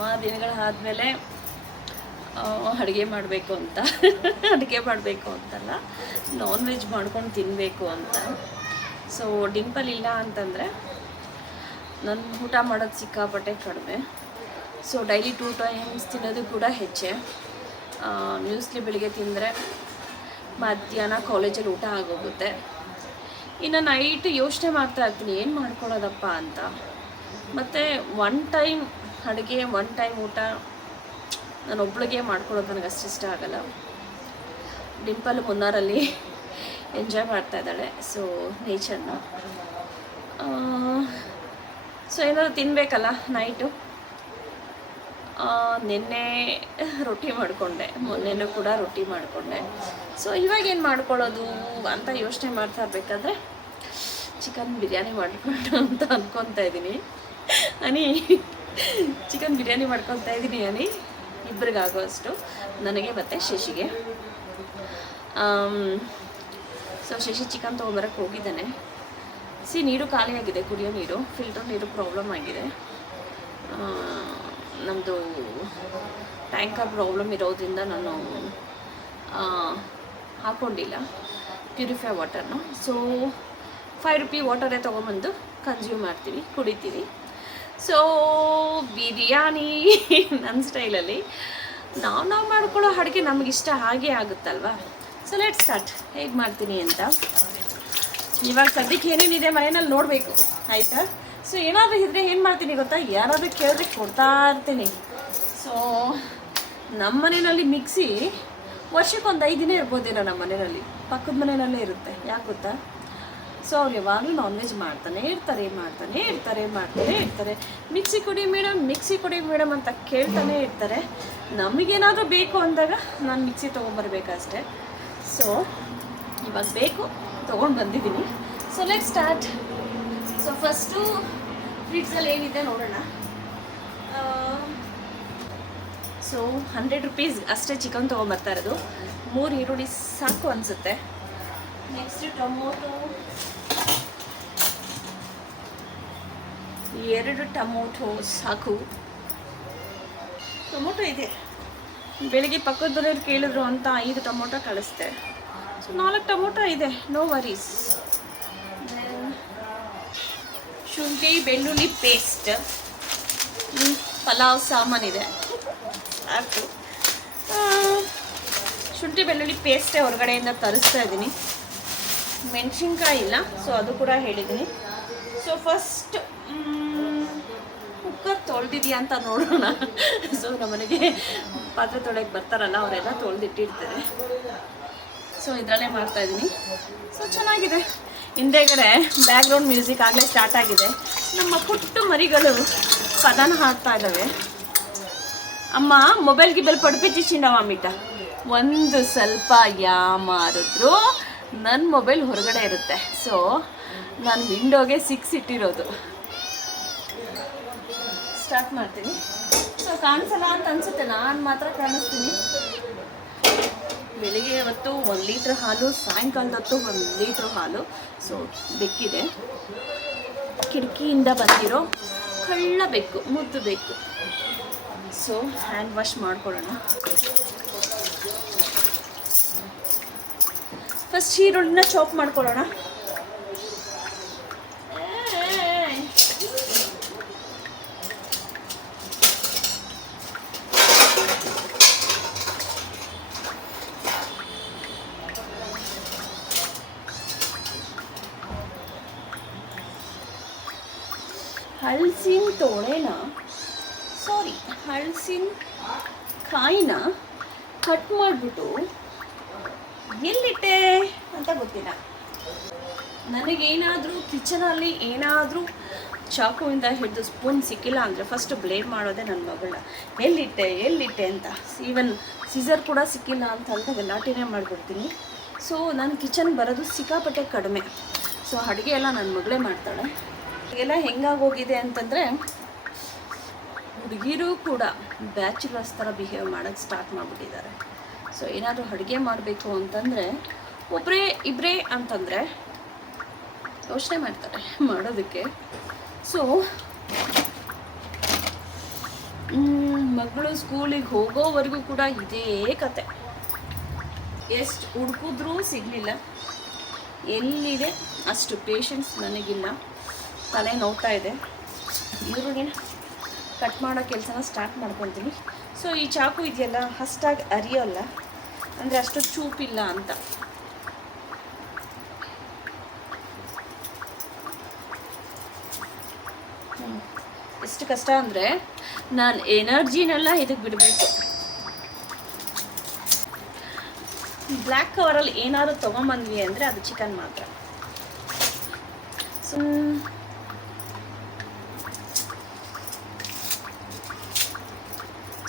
ಸುಮಾರು ದಿನಗಳು ಆದಮೇಲೆ ಅಡುಗೆ ಮಾಡಬೇಕು ಅಂತ ಅಡುಗೆ ಮಾಡಬೇಕು ಅಂತಲ್ಲ, ನಾನ್ ವೆಜ್ ಮಾಡ್ಕೊಂಡು ತಿನ್ನಬೇಕು ಅಂತ. ಸೊ ಡಿಂಪಲ್ ಇಲ್ಲ ಅಂತಂದರೆ ನನ್ನ ಊಟ ಮಾಡೋದು ಸಿಕ್ಕಾಪಟ್ಟೆ ಕಡಿಮೆ. ಸೊ ಡೈಲಿ 2 ಟೈಮ್ಸ್ ತಿನ್ನೋದು ಕೂಡ ಹೆಚ್ಚೆ. ನ್ಯೂಸ್ಲಿ ಬೆಳಿಗ್ಗೆ ತಿಂದರೆ ಮಧ್ಯಾಹ್ನ ಕಾಲೇಜಲ್ಲಿ ಊಟ ಆಗೋಗುತ್ತೆ. ಇನ್ನು ನೈಟ್ ಯೋಚನೆ ಮಾಡ್ತಾ ಇರ್ತೀನಿ ಏನು ಮಾಡ್ಕೊಳ್ಳೋದಪ್ಪ ಅಂತ. ಮತ್ತು 1 ಟೈಮ್ ಅಡುಗೆ 1 ಟೈಮ್ ಊಟ ನಾನು ಒಬ್ಳಿಗೆ ಮಾಡ್ಕೊಳ್ಳೋದು ನನಗೆ ಅಷ್ಟು ಇಷ್ಟ ಆಗೋಲ್ಲ. ಡಿಂಪಲ್ ಮುನ್ನಾರಲ್ಲಿ ಎಂಜಾಯ್ ಮಾಡ್ತಾ ಇದ್ದಾಳೆ ಸೊ ನೇಚರ್ನ. ಸೊ ಏನಾದರೂ ತಿನ್ನಬೇಕಲ್ಲ ನೈಟು. ನಿನ್ನೆ ರೊಟ್ಟಿ ಮಾಡಿಕೊಂಡೆ, ಮೊನ್ನೆನೂ ಕೂಡ ರೊಟ್ಟಿ ಮಾಡಿಕೊಂಡೆ. ಸೊ ಇವಾಗ ಏನು ಮಾಡ್ಕೊಳ್ಳೋದು ಅಂತ ಯೋಚನೆ ಮಾಡ್ತಾ ಇರಬೇಕಾದ್ರೆ ಚಿಕನ್ ಬಿರಿಯಾನಿ ಮಾಡಿಕೊಂಡು ಅಂತ ಅಂದ್ಕೊತಾ ಇದ್ದೀನಿ. ಚಿಕನ್ ಬಿರಿಯಾನಿ ಮಾಡ್ಕೊತಾ ಇದ್ದೀನಿ ಇಬ್ಬರಿಗಾಗೋ ಅಷ್ಟು, ನನಗೆ ಮತ್ತು ಶಶಿಗೆ. ಸೊ ಶಶಿ ಚಿಕನ್ ತೊಗೊಂಬರಕ್ಕೆ ಹೋಗಿದ್ದಾನೆ. ನೀರು ಖಾಲಿಯಾಗಿದೆ, ಕುಡಿಯೋ ನೀರು, ಫಿಲ್ಟರ್ ನೀರು ಪ್ರಾಬ್ಲಮ್ ಆಗಿದೆ. ನಮ್ಮದು ಟ್ಯಾಂಕರ್ ಪ್ರಾಬ್ಲಮ್ ಇರೋದ್ರಿಂದ ನಾನು ಹಾಕ್ಕೊಂಡಿಲ್ಲ ಪ್ಯೂರಿಫೈ ವಾಟರ್ನ. ಸೊ 5 ರೂಪಿ ವಾಟರೇ ತೊಗೊಂಬಂದು ಕನ್ಸ್ಯೂಮ್ ಮಾಡ್ತೀವಿ, ಕುಡಿತೀವಿ. ಸೊ ಬಿರಿಯಾನಿ ನನ್ನ ಸ್ಟೈಲಲ್ಲಿ ನಾವು ಮಾಡ್ಕೊಳ್ಳೋ ಅಡುಗೆ ನಮಗಿಷ್ಟ ಹಾಗೇ ಆಗುತ್ತಲ್ವ. ಸೊ ಲೆಟ್ ಸ್ಟಾರ್ಟ್ ಹೇಗೆ ಮಾಡ್ತೀನಿ ಅಂತ. ಇವಾಗ ಸದ್ಯಕ್ಕೆ ಏನೇನಿದೆ ಮನೆಯಲ್ಲಿ ನೋಡಬೇಕು, ಆಯಿತಾ. ಸೊ ಏನಾದರೂ ಇದ್ದರೆ ಏನು ಮಾಡ್ತೀನಿ ಗೊತ್ತಾ, ಯಾರಾದರೂ ಕೇಳಿದ್ರೆ ಕೊಡ್ತಾ ಇರ್ತೀನಿ. ಸೊ ನಮ್ಮ ಮನೆಯಲ್ಲಿ ಮಿಕ್ಸಿ ವರ್ಷಕ್ಕೊಂದು 5 ದಿನ ಇರ್ಬೋದೇನೋ, ನಮ್ಮ ಮನೆಯಲ್ಲಿ ಪಕ್ಕದ ಮನೆಯಲ್ಲೇ ಇರುತ್ತೆ. ಯಾಕೆ ಗೊತ್ತಾ, ಸೊ ಅವ್ರು ಯಾವಾಗಲೂ ನಾನ್ ವೆಜ್ ಮಾಡ್ತಾನೆ ಇರ್ತಾರೆ. ಮಿಕ್ಸಿ ಕೊಡಿ ಮೇಡಮ್ ಅಂತ ಕೇಳ್ತಾನೆ ಇರ್ತಾರೆ. ನಮಗೇನಾದರೂ ಬೇಕು ಅಂದಾಗ ನಾನು ಮಿಕ್ಸಿ ತೊಗೊಂಬರ್ಬೇಕಷ್ಟೆ. ಸೊ ಇವಾಗ ಬೇಕು, ತೊಗೊಂಡು ಬಂದಿದ್ದೀನಿ. So let start. So first ಫ್ರಿಡ್ಜಲ್ಲಿ ಏನಿದೆ ನೋಡೋಣ. ಸೊ 100 ರೂಪೀಸ್ ಅಷ್ಟೇ ಚಿಕನ್ ತೊಗೊಂಬರ್ತಾ ಇರೋದು. 3 ಈರುಳ್ಳಿ ಸಾಕು ಅನಿಸುತ್ತೆ. ನೆಕ್ಸ್ಟ್ ಟೊಮೊಟೊ, 2 ಟೊಮೊಟೊ ಸಾಕು. ಟೊಮೊಟೊ ಇದೆ, ಬೆಳಿಗ್ಗೆ ಪಕ್ಕದ ಮನೆಯವ್ರು ಕೇಳಿದ್ರು ಅಂತ 5 ಟೊಮೊಟೊ ಕಳಿಸ್ದೆ. ಸೊ 4 ಟೊಮೊಟೊ ಇದೆ, ನೋ ವರೀಸ್. ಶುಂಠಿ ಬೆಳ್ಳುಳ್ಳಿ ಪೇಸ್ಟ್, ಪಲಾವ್ ಸಾಮಾನಿದೆ ಸಾಕು. ಶುಂಠಿ ಬೆಳ್ಳುಳ್ಳಿ ಪೇಸ್ಟೇ ಹೊರಗಡೆಯಿಂದ ತರಿಸ್ತಾ ಇದ್ದೀನಿ. ಮೆಣಸಿನ್ಕಾಯಿ ಇಲ್ಲ, ಸೊ ಅದು ಕೂಡ ಹೇಳಿದ್ದೀನಿ. ಸೊ ಫಸ್ಟ್ ಕುಕ್ಕರ್ ತೊಳೆದಿದೆಯಾ ಅಂತ ನೋಡೋಣ. ಸೊ ನಮ್ಮನೆಗೆ ಪಾತ್ರೆ ತೊಳೆಯಕ್ಕೆ ಬರ್ತಾರಲ್ಲ, ಅವರೆಲ್ಲ ತೊಳೆದಿಟ್ಟಿರ್ತಾರೆ. ಸೊ ಇದರಲ್ಲೇ ಮಾಡ್ತಾಯಿದ್ದೀನಿ. ಸೊ ಚೆನ್ನಾಗಿದೆ. ಹಿಂದೆಗಡೆ ಬ್ಯಾಕ್ಗ್ರೌಂಡ್ ಮ್ಯೂಸಿಕ್ ಆಗಲೇ ಸ್ಟಾರ್ಟ್ ಆಗಿದೆ. ನಮ್ಮ ಪುಟ್ಟ ಮರಿಗಳು ಪದನ ಹಾಡ್ತಾ ಇದ್ದಾವೆ. ಅಮ್ಮ ಮೊಬೈಲ್ ಗಿಬಲ್ ಪಡ್ಪಿಚ್ಚಿಂಡವ ಮಿಟ ಒಂದು ಸ್ವಲ್ಪ ಯಾಮಾರಿದ್ರು ನನ್ನ ಮೊಬೈಲ್ ಹೊರಗಡೆ ಇರುತ್ತೆ. ಸೊ ನಾನು ವಿಂಡೋಗೆ 6 ಇಟ್ಟಿರೋದು. ಸ್ಟಾರ್ಟ್ ಮಾಡ್ತೀನಿ. ಸೊ ಕಾಣಿಸಲ್ಲ ಅಂತ ಅನಿಸುತ್ತೆ, ನಾನು ಮಾತ್ರ ಕಾಣಿಸ್ತೀನಿ. ಬೆಳಿಗ್ಗೆ ಹೊತ್ತು 1 ಲೀಟ್ರ್ ಹಾಲು, ಸಾಯಂಕಾಲದೊತ್ತು 1 ಲೀಟ್ರ್ ಹಾಲು. ಸೊ ಬೆಕ್ಕಿದೆ, ಕಿಟಕಿಯಿಂದ ಬಂದಿರೋ ಕಳ್ಳ ಬೆಕ್ಕು, ಮುದ್ದು ಬೆಕ್ಕು. ಸೊ ಹ್ಯಾಂಡ್ ವಾಶ್ ಮಾಡ್ಕೊಳ್ಳೋಣ. ಫಸ್ಟ್ ಈರುಳ್ಳಿನ ಚಾಪ್ ಮಾಡ್ಕೊಳ್ಳೋಣ. ಹಲಸಿನ ತೊಳೆನ ಹಲಸಿನ ಕಾಯಿನ ಕಟ್ ಮಾಡಿಬಿಟ್ಟು ಎಲ್ಲಿಟ್ಟೆ ಅಂತ ಗೊತ್ತಿಲ್ಲ. ನನಗೇನಾದರೂ ಕಿಚನಲ್ಲಿ ಏನಾದರೂ ಚಾಕುವಿಂದ ಹಿಡಿದು ಸ್ಪೂನ್ ಸಿಕ್ಕಿಲ್ಲ ಅಂದರೆ ಫಸ್ಟ್ ಬ್ಲೇಮ್ ಮಾಡೋದೇ ನನ್ನ ಮಗಳನ್ನ. ಎಲ್ಲಿಟ್ಟೆ ಅಂತ. ಈವನ್ ಸೀಸರ್ ಕೂಡ ಸಿಕ್ಕಿಲ್ಲ ಅಂತ ಗಲಾಟೆನೇ ಮಾಡಿಬಿಡ್ತೀನಿ. ಸೊ ನಾನು ಕಿಚನ್ ಬರೋದು ಸಿಕ್ಕಾಪಟ್ಟೆ ಕಡಿಮೆ. ಸೊ ಅಡುಗೆ ಎಲ್ಲ ನನ್ನ ಮಗಳೇ ಮಾಡ್ತಾಳೆ. ಎಲ್ಲ ಹೆಂಗಾಗೋಗಿದೆ ಅಂತಂದರೆ, ಹುಡುಗಿರು ಕೂಡ ಬ್ಯಾಚುಲರ್ಸ್ ಥರ ಬಿಹೇವ್ ಮಾಡೋಕ್ಕೆ ಸ್ಟಾರ್ಟ್ ಮಾಡಿಬಿಟ್ಟಿದ್ದಾರೆ. ಸೊ ಏನಾದರೂ ಅಡುಗೆ ಮಾಡಬೇಕು ಅಂತಂದರೆ ಒಬ್ಬರೇ ಇಬ್ಬರೇ ಅಂತಂದರೆ ಯೋಚನೆ ಮಾಡ್ತಾರೆ ಮಾಡೋದಕ್ಕೆ. ಸೊ ಮಗಳು ಸ್ಕೂಲಿಗೆ ಹೋಗೋವರೆಗೂ ಕೂಡ ಇದೇ ಕತೆ. ಎಷ್ಟು ಹುಡುಕಿದ್ರೂ ಸಿಗಲಿಲ್ಲ. ಎಲ್ಲಿದೆ ಅಷ್ಟು ಪೇಷನ್ಸ್ ನನಗಿಲ್ಲ. ತಲೆ ನೋವ್ತಾ ಇದೆ. ಈರುಳ್ಳಿನ ಕಟ್ ಮಾಡೋ ಕೆಲಸನ ಸ್ಟಾರ್ಟ್ ಮಾಡ್ಕೊತೀನಿ. ಸೊ ಈ ಚಾಕು ಇದೆಯಲ್ಲ ಅಷ್ಟಾಗಿ ಅರಿಯೋಲ್ಲ, ಅಂದರೆ ಅಷ್ಟು ಚೂಪಿಲ್ಲ ಅಂತ. ಎಷ್ಟು ಕಷ್ಟ ಅಂದರೆ ನಾನು ಎನರ್ಜಿನೆಲ್ಲ ಇದಕ್ಕೆ ಬಿಡಬೇಕು. ಬ್ಲ್ಯಾಕ್ ಕವರಲ್ಲಿ ಏನಾದ್ರು ತೊಗೊಂಬಂದ್ವಿ ಅಂದರೆ ಅದು ಚಿಕನ್ ಮಾತ್ರ. ಸೊ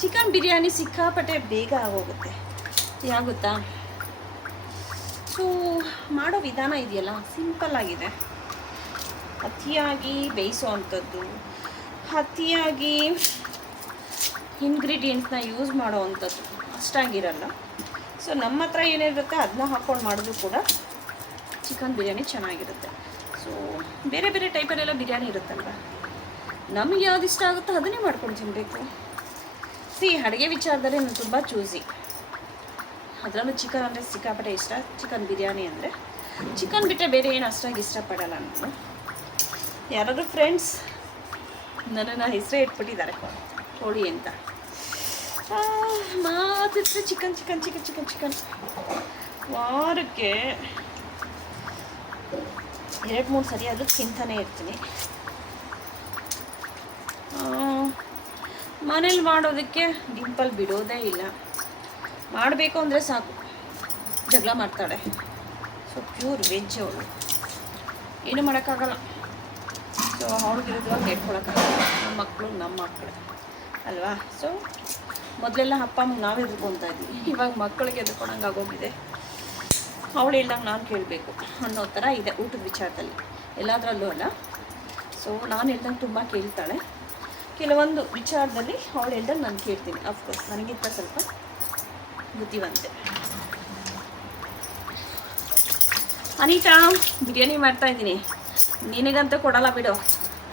ಚಿಕನ್ ಬಿರಿಯಾನಿ ಸಿಕ್ಕಾಪಟ್ಟೆ ಬೇಗ ಆಗೋಗುತ್ತೆ. ಯಾಗುತ್ತಾ? ಸೊ ಮಾಡೋ ವಿಧಾನ ಇದೆಯಲ್ಲ ಸಿಂಪಲ್ ಆಗಿದೆ. ಅತಿಯಾಗಿ ಬೇಯಿಸೋ ಅಂಥದ್ದು, ಅತಿಯಾಗಿ ಇಂಗ್ರೀಡಿಯೆಂಟ್ಸ್ನ ಯೂಸ್ ಮಾಡೋ ಅಂಥದ್ದು ಅಷ್ಟಾಗಿರಲ್ಲ. ಸೊ ನಮ್ಮ ಹತ್ರ ಏನಿರುತ್ತೆ ಅದನ್ನ ಹಾಕ್ಕೊಂಡು ಮಾಡಿದ್ರು ಕೂಡ ಚಿಕನ್ ಬಿರಿಯಾನಿ ಚೆನ್ನಾಗಿರುತ್ತೆ. ಸೊ ಬೇರೆ ಬೇರೆ ಟೈಪಲ್ಲೆಲ್ಲ ಬಿರಿಯಾನಿ ಇರುತ್ತಲ್ವ, ನಮಗೆ ಯಾವ್ದು ಇಷ್ಟ ಆಗುತ್ತೋ ಅದನ್ನೇ ಮಾಡ್ಕೊಂಡು ತಿನ್ನಬೇಕು. ಅಡುಗೆ ವಿಚಾರದಲ್ಲಿ ನಾನು ತುಂಬ ಚೂಸಿ. ಅದರಲ್ಲೂ ಚಿಕನ್ ಅಂದರೆ ಸಿಕ್ಕಾಪಟ್ಟೆ ಇಷ್ಟ. ಚಿಕನ್ ಬಿರಿಯಾನಿ ಅಂದರೆ ಚಿಕನ್ ಬಿಟ್ಟರೆ ಬೇರೆ ಏನು ಅಷ್ಟಾಗಿ ಇಷ್ಟಪಡಲ್ಲ ನಾನು. ಯಾರಾದರೂ ಫ್ರೆಂಡ್ಸ್ ನನ್ನನ್ನು ಹೆಸರೇ ಇಟ್ಬಿಟ್ಟಿದ್ದಾರೆ ಕೋಳಿ ಅಂತ. ಮಾತಿದ್ರೆ chicken chicken chicken chicken chicken ವಾರಕ್ಕೆ 2-3 ಸರಿ ಅದು ತಿಂತಾನೇ ಇರ್ತೀನಿ. ಮನೇಲಿ ಮಾಡೋದಕ್ಕೆ ಡಿಂಪಲ್ ಬಿಡೋದೇ ಇಲ್ಲ. ಮಾಡಬೇಕು ಅಂದರೆ ಸಾಕು ಜಗಳ ಮಾಡ್ತಾಳೆ. ಸೊ ಪ್ಯೂರ್ ವೆಜ್ ಅವಳು, ಏನೂ ಮಾಡೋಕ್ಕಾಗಲ್ಲ. ಸೊ ಅವ್ಳಿಗಿರೋದ್ರಲ್ಲಿ ನೆಟ್ಕೊಳಕ್ಕಾಗಲ್ಲ. ನಮ್ಮ ಮಕ್ಕಳು ಅಲ್ವಾ? ಸೊ ಮೊದಲೆಲ್ಲ ಅಪ್ಪ ಅಮ್ಮ ನಾವೇ ಎದುರ್ಕೊತಾ ಇದ್ವಿ, ಇವಾಗ ಮಕ್ಕಳಿಗೆ ಎದುರ್ಕೊಳಂಗೆ ಆಗೋಗಿದೆ. ಅವಳು ಹೇಳ್ದಂಗೆ ನಾನು ಕೇಳಬೇಕು ಅನ್ನೋ ಥರ ಇದೆ ಊಟದ ವಿಚಾರದಲ್ಲಿ, ಎಲ್ಲದರಲ್ಲೂ ಅಲ್ಲ. ಸೊ ನಾನು ಹೇಳ್ದಂಗೆ ತುಂಬ ಕೇಳ್ತಾಳೆ. ಕೆಲವೊಂದು ವಿಚಾರದಲ್ಲಿ ಅವಳು ಹೇಳ್ದಂಗೆ ನಾನು ಕೇಳ್ತೀನಿ. ಅಫ್ಕೋರ್ಸ್ ನನಗಿಂತ ಸ್ವಲ್ಪ ಬುದ್ಧಿವಂತೆ. ಅನಿತಾ, ಬಿರಿಯಾನಿ ಮಾಡ್ತಾಯಿದ್ದೀನಿ, ನಿನಗಂತೂ ಕೊಡಲ್ಲ ಬಿಡು.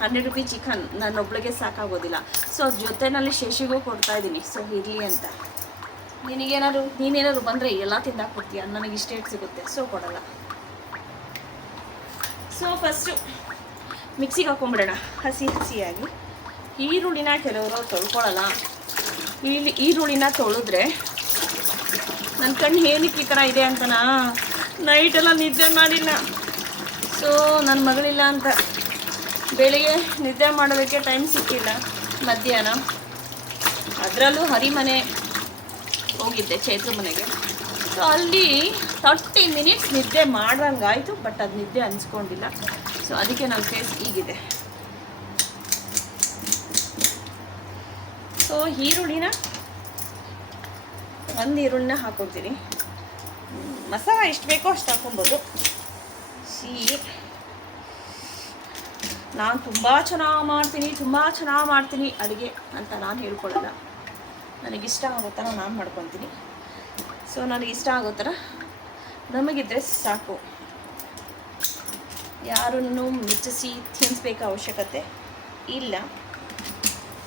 100 ರೂಪೀ ಚಿಕನ್ ನನ್ನೊಬ್ಳಿಗೆ ಸಾಕಾಗೋದಿಲ್ಲ. ಸೊ ಜೊತೆಯಲ್ಲಿ ಶಶಿಗೂ ಕೊಡ್ತಾಯಿದ್ದೀನಿ. ಸೊ ಇರಲಿ ಅಂತ. ನೀನೇನಾದ್ರು ಬಂದರೆ ಎಲ್ಲ ತಿಂದಾಕ್ಬಿಡ್ತೀಯ, ನನಗಿಷ್ಟೇ ಸಿಗುತ್ತೆ. ಸೊ ಕೊಡಲ್ಲ. ಸೊ ಫಸ್ಟು ಮಿಕ್ಸಿಗೆ ಹಾಕೊಂಡ್ಬಿಡೋಣ ಹಸಿಯಾಗಿ. ಈರುಳ್ಳಿನ ಕೆಲವರು ತೊಳ್ಕೊಳ್ಳಲ್ಲ. ಈರುಳ್ಳಿನ ತೊಳೆದ್ರೆ ನನ್ನ ಕಣ್ಣು ಏನಕ್ಕೆ ಈ ಥರ ಇದೆ ಅಂತನಾ, ನೈಟೆಲ್ಲ ನಿದ್ದೆ ಮಾಡಿಲ್ಲ. ಸೊ ನನ್ನ ಮಗಳಿಲ್ಲ ಅಂತ ಬೆಳಿಗ್ಗೆ ನಿದ್ದೆ ಮಾಡೋದಕ್ಕೆ ಟೈಮ್ ಸಿಕ್ಕಿಲ್ಲ. ಮಧ್ಯಾಹ್ನ ಅದರಲ್ಲೂ ಹರಿಮನೆ ಹೋಗಿದ್ದೆ, ಚೈತ್ರ ಮನೆಗೆ. ಸೊ ಅಲ್ಲಿ 30 ಮಿನಿಟ್ಸ್ ನಿದ್ದೆ ಮಾಡ್ದಂಗಾಯಿತು, ಬಟ್ ಅದು ನಿದ್ದೆ ಅನಿಸ್ಕೊಂಡಿಲ್ಲ. ಸೊ ಅದಕ್ಕೆ ನನ್ನ ಫೇಸ್ ಹೀಗಿದೆ. ಸೊ ಒಂದು ಈರುಳ್ಳಿನ ಹಾಕೊಳ್ತೀನಿ. ಮಸಾಲ ಎಷ್ಟು ಬೇಕೋ ಅಷ್ಟು ಹಾಕೊಬೋದು. ನಾನು ತುಂಬ ಚೆನ್ನಾಗಿ ಮಾಡ್ತೀನಿ ಅಡುಗೆ ಅಂತ ನಾನು ಹೇಳ್ಕೊಳ್ಳಲ್ಲ. ನನಗಿಷ್ಟ ಆಗೋ ಥರ ನಾನು ಮಾಡ್ಕೊತೀನಿ. ಸೊ ನನಗಿಷ್ಟ ಆಗೋ ಥರ ನಮಗಿದ್ರೆ ಸಾಕು. ಯಾರನ್ನು ಮೆಚ್ಚಿಸಿ ತಿನ್ನಿಸ್ಬೇಕು ಅವಶ್ಯಕತೆ ಇಲ್ಲ.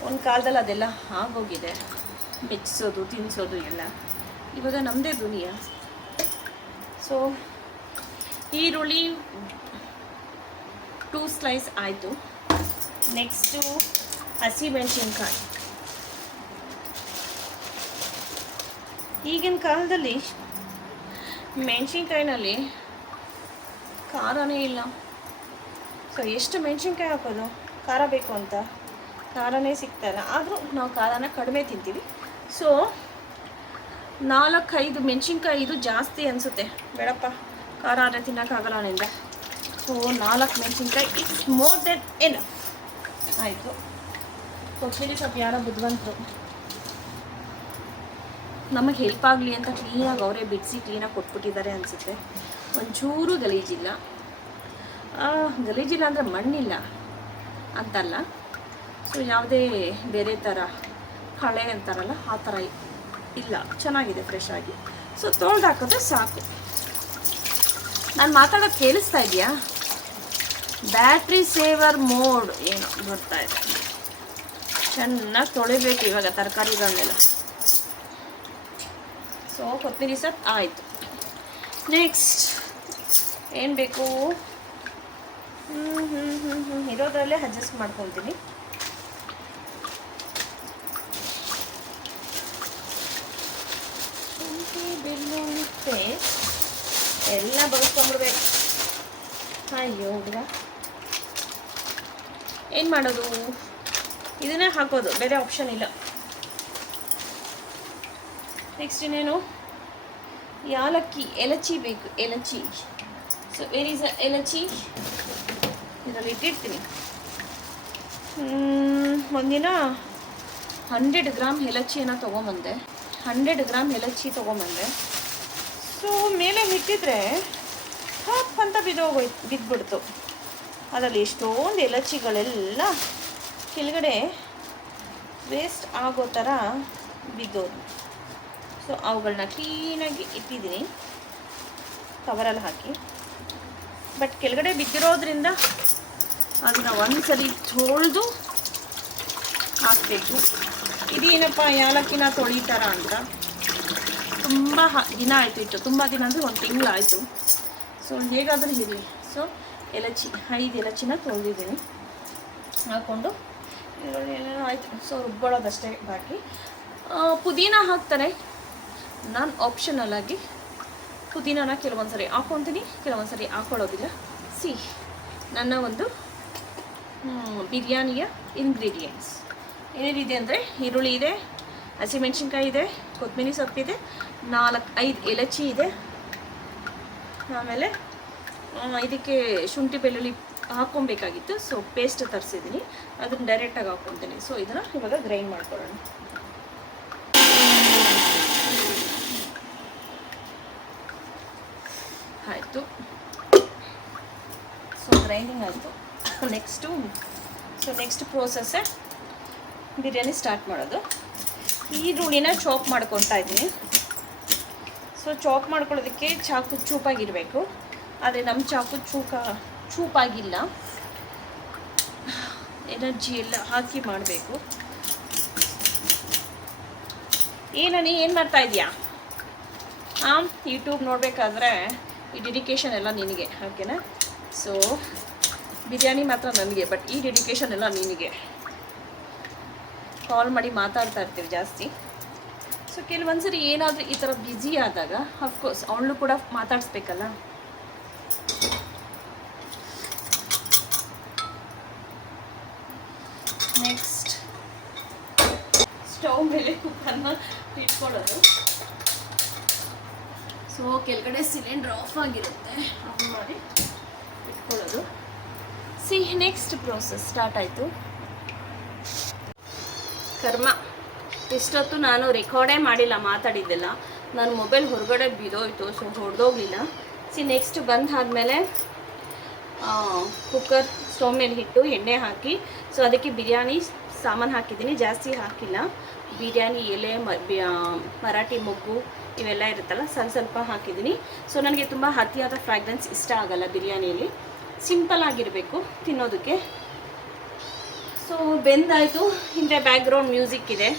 ಒಂದು ಕಾಲದಲ್ಲಿ ಅದೆಲ್ಲ ಆಗೋಗಿದೆ, ಮೆಚ್ಚಿಸೋದು ತಿನ್ನಿಸೋದು ಎಲ್ಲ. ಇವಾಗ ನಮ್ಮದೇ ದುನಿಯಾ. ಸೊ ಈರುಳ್ಳಿ 2 ಸ್ಲೈಸ್ ಆಯಿತು. ನೆಕ್ಸ್ಟು ಹಸಿಮೆಣಸಿನ್ಕಾಯಿ. ಈಗಿನ ಕಾಲದಲ್ಲಿ ಮೆಣಸಿನ್ಕಾಯಿನಲ್ಲಿ ಖಾರನೇ ಇಲ್ಲ. ಸೊ ಎಷ್ಟು ಮೆಣಸಿನ್ಕಾಯಿ ಹಾಕೋದು ಖಾರ ಬೇಕು ಅಂತ? ಖಾರನೇ ಸಿಗ್ತಾಯಿಲ್ಲ. ಆದರೂ ನಾವು ಖಾರನ ಕಡಿಮೆ ತಿಂತೀವಿ. ಸೊ 4-5 ಮೆಣಸಿನ್ಕಾಯಿ ಇದು ಜಾಸ್ತಿ ಅನಿಸುತ್ತೆ. ಬೇಡಪ್ಪ, ಖಾರ ಆದರೆ ತಿನ್ನೋಕ್ಕಾಗಲ್ಲ ನಿಂದ. ಸೊ 4 ಮೆಣಸಿನ್ಕಾಯಿ ಇಟ್ಸ್ ಮೋರ್ ದೆನ್ ಎನಫ್ ಆಯಿತು. ಕೊತ್ತಂಬರಿ ಸ್ವಲ್ಪ ಯಾರೋ ಬುದ್ಧಿವಂತರು ನಮಗೆ ಹೆಲ್ಪ್ ಆಗಲಿ ಅಂತ ಕ್ಲೀನಾಗಿ ಅವರೇ ಬಿಡಿಸಿ ಕ್ಲೀನಾಗಿ ಕೊಟ್ಬಿಟ್ಟಿದ್ದಾರೆ ಅನಿಸುತ್ತೆ. ಒಂಚೂರು ಗಲೀಜಿಲ್ಲ. ಗಲೀಜಿಲ್ಲ ಅಂದರೆ ಮಣ್ಣಿಲ್ಲ ಅಂತಲ್ಲ. ಸೊ ಯಾವುದೇ ಬೇರೆ ಥರ ಕಳೆ ಅಂತಾರಲ್ಲ ಆ ಥರ ಇಲ್ಲ, ಚೆನ್ನಾಗಿದೆ ಫ್ರೆಶ್ ಆಗಿ. ಸೊ ತೊಳೆದು ಹಾಕಿದ್ರೆ ಸಾಕು. ನಾನು ಮಾತಾಡೋದು ಕೇಳಿಸ್ತಾ ಇದೆಯಾ? ಬ್ಯಾಟ್ರಿ ಸೇವರ್ ಮೋಡ್ ಏನೋ ಬರ್ತಾ ಇದೆ. ಚೆನ್ನಾಗಿ ತೊಳಿಬೇಕು ಇವಾಗ ತರಕಾರಿಗಳನ್ನೆಲ್ಲ. ಸೊ ಕೊತ್ತಂಬರಿ ಸೊಪ್ಪು ಆಯಿತು. ನೆಕ್ಸ್ಟ್ ಏನು ಬೇಕು, ಇರೋದ್ರಲ್ಲೇ ಅಡ್ಜಸ್ಟ್ ಮಾಡ್ಕೊತೀನಿ. ಶುಂಠಿ ಬೆಳ್ಳುಳ್ಳಿ ಪೇಸ್ಟ್ ಎಲ್ಲ ಬಳಸ್ಕೊಂಡ್ಬಿಡ್ಬೇಕು. ಅಯ್ಯೋ ಹುಡುಗ, ಏನು ಮಾಡೋದು, ಇದನ್ನೇ ಹಾಕೋದು, ಬೇರೆ ಆಪ್ಷನ್ ಇಲ್ಲ. ನೆಕ್ಸ್ಟ್ ಇನ್ನೇನು, ಯಾಲಕ್ಕಿ, ಎಲಚಿ ಬೇಕು, ಎಲಚಿ. ಸೊ ವೇರ್ ಈಸ್ ಎಲಚಿ, ಇದರಲ್ಲಿ ಇಟ್ಟಿರ್ತೀನಿ. ಒಂದಿನ 100 ಗ್ರಾಮ್ ಎಲಚಿಯನ್ನು ತೊಗೊಂಬಂದೆ. 100 ಗ್ರಾಮ್ ಎಲಚಿ ತೊಗೊಂಬಂದೆ. ಸೊ ಮೇಲೆ ಇಟ್ಟಿದ್ರೆ ಹಾಪ್ ಅಂತ ಬಿದ್ದುಬಿಡ್ತು. ಅದರಲ್ಲಿ ಎಷ್ಟೊಂದು ಎಲಚಿಗಳೆಲ್ಲ ಕೆಳಗಡೆ ವೇಸ್ಟ್ ಆಗೋ ಥರ ಬಿದ್ದೋದು. ಸೊ ಅವುಗಳನ್ನ ಕ್ಲೀನಾಗಿ ಇಟ್ಟಿದ್ದೀನಿ ಕವರಲ್ಲಿ ಹಾಕಿ. ಬಟ್ ಕೆಳಗಡೆ ಬಿದ್ದಿರೋದ್ರಿಂದ ಅದನ್ನು ಒಂದ್ಸರಿ ತೊಳೆದು ಹಾಕಬೇಕು. ಇದೇನಪ್ಪ ಯಾಲಕ್ಕಿನ ತೊಳಿತಾರ ಅಂತ ತುಂಬ ದಿನ ಆಯಿತು ಇಟ್ಟು, ತುಂಬ ದಿನ ಅಂದರೆ 1 ತಿಂಗಳು ಆಯಿತು. ಸೊ ಹೇಗಾದರೂ ಇರಲಿ. ಸೊ ಎಲಚಿ 5 ಎಲಚಿನ ತೊಳೆದಿದ್ದೀನಿ, ಹಾಕ್ಕೊಂಡು ಏನೇನೋ ಆಯಿತು. ಸೊ ರುಬ್ಕೊಳ್ಳೋದಷ್ಟೇ ಬಾಕಿ. ಪುದೀನ ಹಾಕ್ತಾರೆ, ನಾನು ಆಪ್ಷನಲ್ ಆಗಿ ಪುದೀನನ ಕೆಲವೊಂದು ಸರಿ ಹಾಕ್ಕೊತೀನಿ, ಕೆಲವೊಂದು ಸರಿ ಹಾಕ್ಕೊಳ್ಳೋದಿಲ್ಲ. ನನ್ನ ಒಂದು ಬಿರಿಯಾನಿಯ ಇಂಗ್ರೀಡಿಯೆಂಟ್ಸ್ ಏನೇನಿದೆ ಅಂದರೆ, ಈರುಳ್ಳಿ ಇದೆ, ಹಸಿಮೆಣ್ಸಿನ್ಕಾಯಿ ಇದೆ, ಕೊತ್ತಂಬರಿ ಸೊಪ್ಪಿದೆ, 4-5 ಎಲಚಿ ಇದೆ, ಆಮೇಲೆ ಇದಕ್ಕೆ ಶುಂಠಿ ಬೆಳ್ಳುಳ್ಳಿ ಹಾಕ್ಕೊಬೇಕಾಗಿತ್ತು. ಸೊ ಪೇಸ್ಟ್ ತರಿಸಿದ್ದೀನಿ, ಅದನ್ನು ಡೈರೆಕ್ಟಾಗಿ ಹಾಕ್ಕೊತೀನಿ. ಸೊ ಇದನ್ನು ಇವಾಗ ಗ್ರೈಂಡ್ ಮಾಡ್ಕೊಳ್ಳೋಣ. ಆಯಿತು, ಸೊ ಗ್ರೈಂಡಿಂಗ್ ಆಯಿತು. ನೆಕ್ಸ್ಟ್ ಪ್ರೋಸೆಸ್ಸೇ ಬಿರಿಯಾನಿ ಸ್ಟಾರ್ಟ್ ಮಾಡೋದು. ಈರುಳ್ಳಿನ ಚಾಪ್ ಮಾಡ್ಕೊತಾ ಇದ್ದೀನಿ. ಸೊ ಚಾಪ್ ಮಾಡ್ಕೊಳ್ಳೋದಕ್ಕೆ ಚಾಕು ಚೂಪಾಗಿರಬೇಕು, ಆದರೆ ನಮ್ಮ ಚಾಕು ಚೂಪಾಗಿಲ್ಲ. ಎನರ್ಜಿ ಎಲ್ಲ ಹಾಕಿ ಮಾಡಬೇಕು. ಏನು ಮಾಡ್ತಾ ಇದೆಯಾ? ಯೂಟ್ಯೂಬ್ ನೋಡಬೇಕಾದ್ರೆ ಈ ಡೆಡಿಕೇಶನ್ ಎಲ್ಲ ನಿನಗೆ, ಓಕೆನಾ? ಸೊ ಬಿರಿಯಾನಿ ಮಾತ್ರ ನನಗೆ, ಬಟ್ ಈ ಡೆಡಿಕೇಶನ್ ಎಲ್ಲ ನಿನಗೆ. ಕಾಲ್ ಮಾಡಿ ಮಾತಾಡ್ತಾ ಇರ್ತೀವಿ ಜಾಸ್ತಿ. ಸೊ ಕೆಲವೊಂದ್ಸರಿ ಏನಾದರೂ ಈ ಥರ ಬ್ಯುಸಿ ಆದಾಗ ಅಫ್ಕೋರ್ಸ್ ಅವಳು ಕೂಡ ಮಾತಾಡಿಸ್ಬೇಕಲ್ಲ. ನೆಕ್ಸ್ಟ್ ಸ್ಟವ್ ಮೇಲೆ ಕುಕ್ಕರ್ನ ಇಟ್ಕೊಳ್ಳೋದು. ಸೊ ಕೆಳಗಡೆ ಸಿಲಿಂಡರ್ ಆಫ್ ಆಗಿರುತ್ತೆ, ಆಫ್ ಮಾಡಿ ಇಟ್ಕೊಳ್ಳೋದು. ನೆಕ್ಸ್ಟ್ ಪ್ರೋಸೆಸ್ ಸ್ಟಾರ್ಟ್ ಆಯಿತು. ಕರ್ಮ, ಇಷ್ಟೊತ್ತು ನಾನು ರೆಕಾರ್ಡೇ ಮಾಡಿಲ್ಲ, ಮಾತಾಡಿದ್ದೆಲ್ಲ. ನನ್ನ ಮೊಬೈಲ್ ಹೊರಗಡೆ ಬಿದ್ದೋಯ್ತು, ಸೊ ಹೊಡೆದೋಗ್ಲಿಲ್ಲ. ನೆಕ್ಸ್ಟ್ ಬಂದಾದಮೇಲೆ ಕುಕ್ಕರ್ ಸ್ಟವ್ ಮೇಲೆ ಇಟ್ಟು ಎಣ್ಣೆ ಹಾಕಿ, ಸೊ ಅದಕ್ಕೆ ಬಿರಿಯಾನಿ ಸಾಮಾನು ಹಾಕಿದ್ದೀನಿ, ಜಾಸ್ತಿ ಹಾಕಿಲ್ಲ. ಬಿರಿಯಾನಿ ಎಲೆ, ಮರಾಠಿ ಮೊಗ್ಗು ಇವೆಲ್ಲ ಇರುತ್ತಲ್ಲ, ಸ್ವಲ್ಪ ಹಾಕಿದ್ದೀನಿ. ಸೊ ನನಗೆ ತುಂಬ ಅತಿಯಾದ ಫ್ರಾಗ್ರೆನ್ಸ್ ಇಷ್ಟ ಆಗಲ್ಲ ಬಿರಿಯಾನಿಯಲ್ಲಿ, ಸಿಂಪಲ್ ಆಗಿರಬೇಕು ತಿನ್ನೋದಕ್ಕೆ. ಸೊ ಬೆಂದಾಯಿತು. ಹಿಂದೆ ಬ್ಯಾಕ್ಗ್ರೌಂಡ್ ಮ್ಯೂಸಿಕ್ ಇದೆ,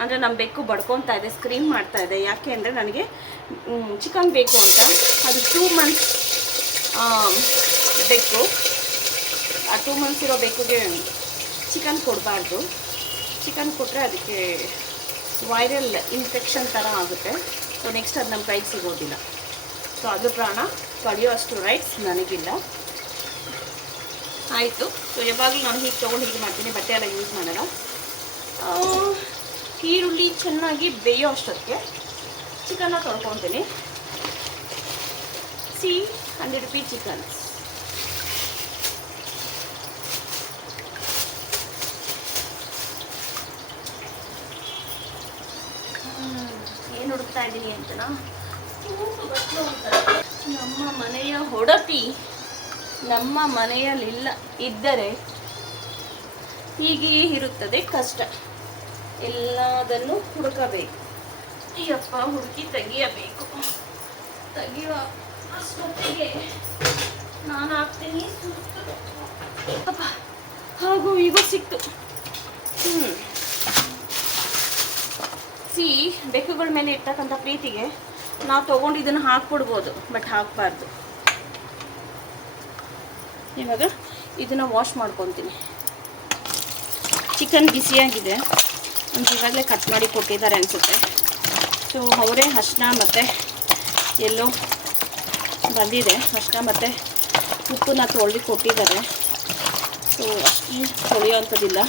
ಅಂದರೆ ನಮ್ಮ ಬೆಕ್ಕು ಬಡ್ಕೊತಾ ಇದೆ, ಸ್ಕ್ರೀಮ್ ಮಾಡ್ತಾ ಇದೆ. ಯಾಕೆ ಅಂದರೆ ನನಗೆ ಚಿಕನ್ ಬೇಕು ಅಂತ. ಅದು 2 ಮಂತ್ಸ್ ಬೆಕ್ಕು. ಆ 2 ಮಂತ್ಸ್ ಇರೋ ಬೆಕ್ಕಿಗೆ ಚಿಕನ್ ಕೊಡಬಾರ್ದು. ಚಿಕನ್ ಕೊಟ್ಟರೆ ಅದಕ್ಕೆ ವೈರಲ್ ಇನ್ಫೆಕ್ಷನ್ ಥರ ಆಗುತ್ತೆ. ಸೊ ನೆಕ್ಸ್ಟ್ ಅದು ನಮ್ಮ ಕೈಗೆ ಸಿಗೋದಿಲ್ಲ. ಸೊ ಅದು ಪ್ರಾಣ ಕಡಿಯೋ ಅಷ್ಟು ರೈಟ್ಸ್ ನನಗಿಲ್ಲ. ಆಯಿತು. ಸೊ ಯಾವಾಗಲೂ ನಾನು ಹೀಗೆ ತೊಗೊಂಡು ಹೀಗೆ ಮಾಡ್ತೀನಿ, ಬಟ್ಟೆ ಎಲ್ಲ ಯೂಸ್ ಮಾಡಲ್ಲ. ಈರುಳ್ಳಿ ಚೆನ್ನಾಗಿ ಬೇಯೋ ಅಷ್ಟೊತ್ತಿಗೆ ಚಿಕನ್ನ ತೊಳ್ಕೊತೀನಿ. 100 ರೂಪೀ ಚಿಕನ್. ಏನು ಹುಡುಕ್ತಾ ಇದ್ದೀನಿ ಅಂತನಾ? ನಮ್ಮ ಮನೆಯ ಹೊಡತಿ ನಮ್ಮ ಮನೆಯಲ್ಲಿಲ್ಲ ಇದ್ದರೆ ಹೀಗೆಯೇ ಇರುತ್ತದೆ ಕಷ್ಟ. ಎಲ್ಲದನ್ನು ಹುಡುಕಬೇಕು. ಅಯ್ಯಪ್ಪ, ಹುಡುಕಿ ತೆಗಿಯಬೇಕು. ತೆಗಿಯುವ ಅಷ್ಟೊತ್ತಿಗೆ ನಾನು ಹಾಕ್ತೀನಿ. ಅಪ್ಪ, ಹಾಗೂ ಈಗ ಸಿಕ್ತು. ಬೆಕ್ಕುಗಳ ಮೇಲೆ ಇರ್ತಕ್ಕಂಥ ಪ್ರೀತಿಗೆ ನಾವು ತೊಗೊಂಡು ಇದನ್ನು ಹಾಕ್ಬಿಡ್ಬೋದು, ಬಟ್ ಹಾಕಬಾರ್ದು. ಇವಾಗ ಇದನ್ನು ವಾಶ್ ಮಾಡ್ಕೊತೀನಿ. ಚಿಕನ್ ಬಿಸಿಯಾಗಿದೆ, ಒಂದು ಇವಾಗಲೇ ಕಟ್ ಮಾಡಿ ಕೊಟ್ಟಿದ್ದಾರೆ ಅನಿಸುತ್ತೆ. ಸೊ ಅವರೇ ಅರಿಶಿನ ಮತ್ತು ಎಲ್ಲೋ ಬಂದಿದೆ, ಅರಿಶಿನ ಮತ್ತು ಉಪ್ಪನ್ನ ತೊಳೆದು ಕೊಟ್ಟಿದ್ದಾರೆ. ಸೊ ಅಷ್ಟು ತೊಳೆಯೋ ಅಂಥದ್ದಿಲ್ಲ,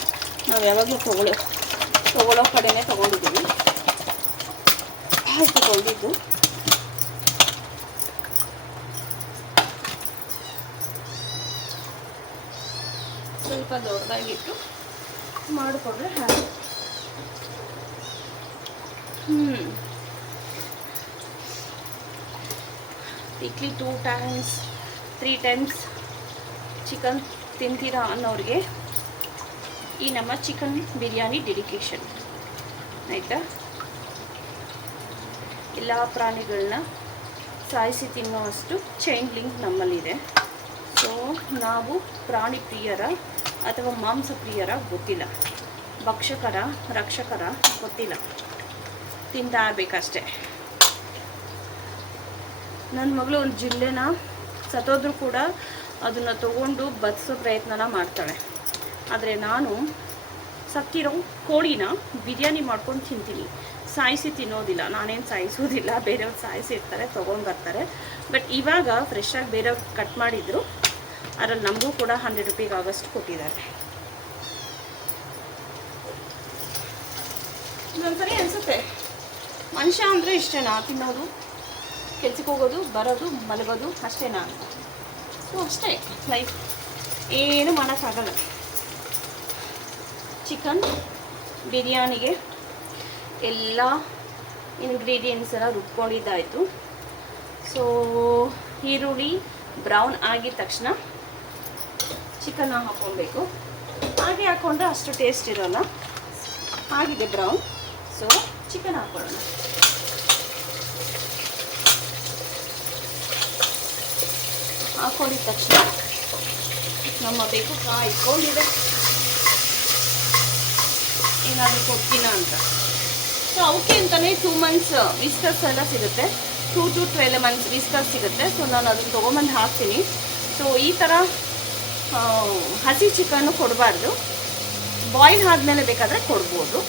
ನಾವು ಯಾವಾಗಲೂ ತೊಗೊಳ್ಳೋ ಕಡೆನೇ ತೊಗೊಂಡಿದ್ದೀವಿ. ಆಯಿತು ತೊಳೆದಿದ್ದು. ಸ್ವಲ್ಪ ದೊಡ್ಡದಾಗಿಟ್ಟು ಮಾಡಿಕೊಂಡ್ರೆ ಹಾಗೆ. ವೀಕ್ಲಿ 2 times 3 times ಚಿಕನ್ ತಿಂತೀರಾ ಅನ್ನೋರಿಗೆ ಈ ನಮ್ಮ ಚಿಕನ್ ಬಿರಿಯಾನಿ ಡೆಡಿಕೇಶನ್ ಆಯಿತಾ. ಎಲ್ಲ ಪ್ರಾಣಿಗಳನ್ನ ಸಾಯಿಸಿ ತಿನ್ನುವಷ್ಟು ಚೈನ್ ಲಿಂಕ್ ನಮ್ಮಲ್ಲಿದೆ. ಸೊ ನಾವು ಪ್ರಾಣಿ ಪ್ರಿಯರ ಅಥವಾ ಮಾಂಸ ಪ್ರಿಯರ ಗೊತ್ತಿಲ್ಲ, ಭಕ್ಷಕರ ರಕ್ಷಕರ ಗೊತ್ತಿಲ್ಲ, ತಿಂತಾ ಇರಬೇಕಷ್ಟೆ. ನನ್ನ ಮಗಳು ಒಂದು ಜಿಲ್ಲೆನ ಸತ್ತೋದ್ರೂ ಕೂಡ ಅದನ್ನು ತಗೊಂಡು ಬದಿಸೋ ಪ್ರಯತ್ನನ ಮಾಡ್ತಾಳೆ. ಆದರೆ ನಾನು ಸತ್ತಿರೋ ಕೋಳಿನ ಬಿರಿಯಾನಿ ಮಾಡ್ಕೊಂಡು ತಿಂತೀನಿ, ಸಾಯಿಸಿ ತಿನ್ನೋದಿಲ್ಲ. ನಾನೇನು ಸಾಯಿಸೋದಿಲ್ಲ, ಬೇರೆಯವ್ರು ಸಾಯಿಸಿರ್ತಾರೆ ತೊಗೊಂಡು ಬರ್ತಾರೆ. ಬಟ್ ಇವಾಗ ಫ್ರೆಶ್ಶಾಗಿ ಬೇರೆಯವ್ರು ಕಟ್ ಮಾಡಿದ್ರು, ಅದರಲ್ಲಿ ನಮಗೂ ಕೂಡ 100 ರೂಪಾಯಿಗೆ ಆಗೋಷ್ಟು ಕೊಟ್ಟಿದ್ದಾರೆ. ಇದೊಂದ್ಸರಿ ಅನಿಸುತ್ತೆ, ಮನುಷ್ಯ ಅಂದರೆ ಇಷ್ಟೇನಾ, ತಿನ್ನೋದು, ಕೆಲ್ಸಕ್ಕೆ ಹೋಗೋದು, ಬರೋದು, ಮಲಗೋದು ಅಷ್ಟೇನಾ ಅಂತ. ಸೊ ಅಷ್ಟೇ ಲೈಫ್, ಏನು ಮಾಡೋಕ್ಕಾಗಲ್ಲ. ಚಿಕನ್ ಬಿರಿಯಾನಿಗೆ ಎಲ್ಲ ಇಂಗ್ರೀಡಿಯೆಂಟ್ಸ್ ಎಲ್ಲ ರುಬ್ಕೊಂಡಿದ್ದಾಯಿತು. ಸೊ ಈರುಳ್ಳಿ ಬ್ರೌನ್ ಆಗಿದ ತಕ್ಷಣ ಚಿಕನ್ನ ಹಾಕ್ಕೊಳ್ಬೇಕು. ಹಾಗೆ ಹಾಕ್ಕೊಂಡ್ರೆ ಅಷ್ಟು ಟೇಸ್ಟ್ ಇರೋಲ್ಲ. ಆಗಿದೆ ಬ್ರೌನ್, ಸೊ ಚಿಕನ್ ಹಾಕ್ಕೊಳ್ಳೋಣ. ಹಾಕ್ಕೊಂಡಿದ ತಕ್ಷಣ ನಮ್ಮ ಬೇಕು ಕಾಯ್ಕೊಂಡಿದೆ ಏನಾದರೂ ಕೊಡ್ತೀನ ಅಂತ. ಸೊ ಅವಕ್ಕೆ ಅಂತಲೇ 2 months ವಿಸ್ಕರ್ಸ್ ಎಲ್ಲ ಸಿಗುತ್ತೆ, 2 to 12 months ವಿಸ್ಕರ್ಸ್ ಸಿಗುತ್ತೆ. ಸೊ ನಾನು ಅದನ್ನು ತೊಗೊಂಬಂದು ಹಾಕ್ತೀನಿ. ಸೊ ಈ ಥರ ಹಸಿ ಚಿಕನ್ನು ಕೊಡಬಾರ್ದು, ಬಾಯ್ಲ್ ಆದಮೇಲೆ ಬೇಕಾದರೆ ಕೊಡ್ಬೋದು.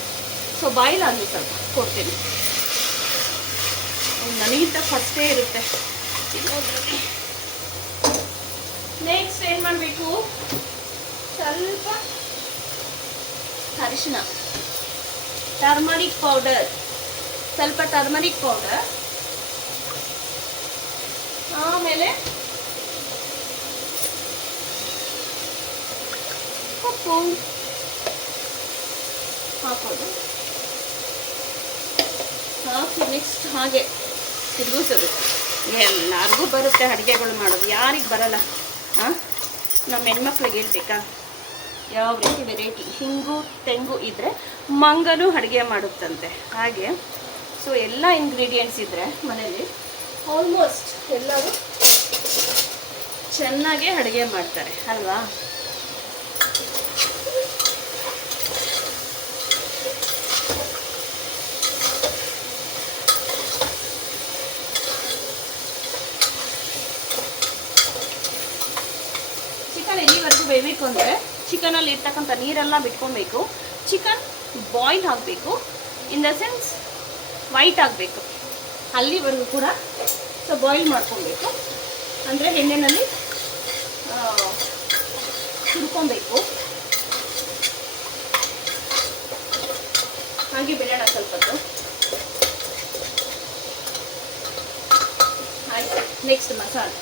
ಸೊ ಬಾಯ್ಲ್ ಆದಮೇಲೆ ಸ್ವಲ್ಪ ಕೊಡ್ತೀನಿ. ನನಗಿಂತ ಫಸ್ಟೇ ಇರುತ್ತೆ ತಿನ್ನೋದ್ರಲ್ಲಿ. ನೆಕ್ಸ್ಟ್ ಏನು ಮಾಡಬೇಕು, ಸ್ವಲ್ಪ ಅರಿಶಿನ, ಟರ್ಮರಿಕ್ ಪೌಡರ್, ಸ್ವಲ್ಪ ಟರ್ಮರಿಕ್ ಪೌಡರ್, ಆಮೇಲೆ ಉಪ್ಪು ಹಾಕೋದು. ಹಾಕಿ ನೆಕ್ಸ್ಟ್ ಹಾಗೆ ತಿರುಗಿಸೋದು. ಎಲ್ಲರಿಗೂ ಬರುತ್ತೆ ಅಡುಗೆಗಳು ಮಾಡೋದು, ಯಾರಿಗೆ ಬರಲ್ಲ? ನಮ್ಮ ಹೆಣ್ಮಕ್ಳಿಗೆ ಹೇಳ್ಬೇಕಾ ಯಾವ ರೀತಿ ವೆರೈಟಿ. ಹಿಂಗು ತೆಂಗು ಇದ್ದರೆ ಮಂಗನೂ ಅಡುಗೆ ಮಾಡುತ್ತಂತೆ ಹಾಗೆ. ಸೊ ಎಲ್ಲ ಇಂಗ್ರೀಡಿಯೆಂಟ್ಸ್ ಇದ್ದರೆ ಮನೇಲಿ ಆಲ್ಮೋಸ್ಟ್ ಎಲ್ಲರೂ ಚೆನ್ನಾಗೇ ಅಡುಗೆ ಮಾಡ್ತಾರೆ ಅಲ್ವಾ. ಚಿಕನ್ ಎಲ್ಲಿವರೆಗೂ ಬೇಯಬೇಕು ಅಂದರೆ ಚಿಕನಲ್ಲಿ ಇರ್ತಕ್ಕಂಥ ನೀರೆಲ್ಲ ಬಿಟ್ಕೊಬೇಕು. ಚಿಕನ್ ಬಾಯ್ಲ್ ಆಗಬೇಕು, ಇನ್ ದ ಸೆನ್ಸ್ ವೈಟ್ ಆಗಬೇಕು, ಅಲ್ಲಿವರೆಗೂ ಕೂಡ ಸೊ ಬಾಯ್ಲ್ ಮಾಡ್ಕೊಬೇಕು. ಅಂದರೆ ಎಣ್ಣೆಯಲ್ಲಿ ಹುರ್ಕೊಬೇಕು. ಹಾಗೆ ಬಿಡೋಣ ಸ್ವಲ್ಪತ್ತು. ಆಯ್ತು, ನೆಕ್ಸ್ಟ್ ಮಸಾಲೆ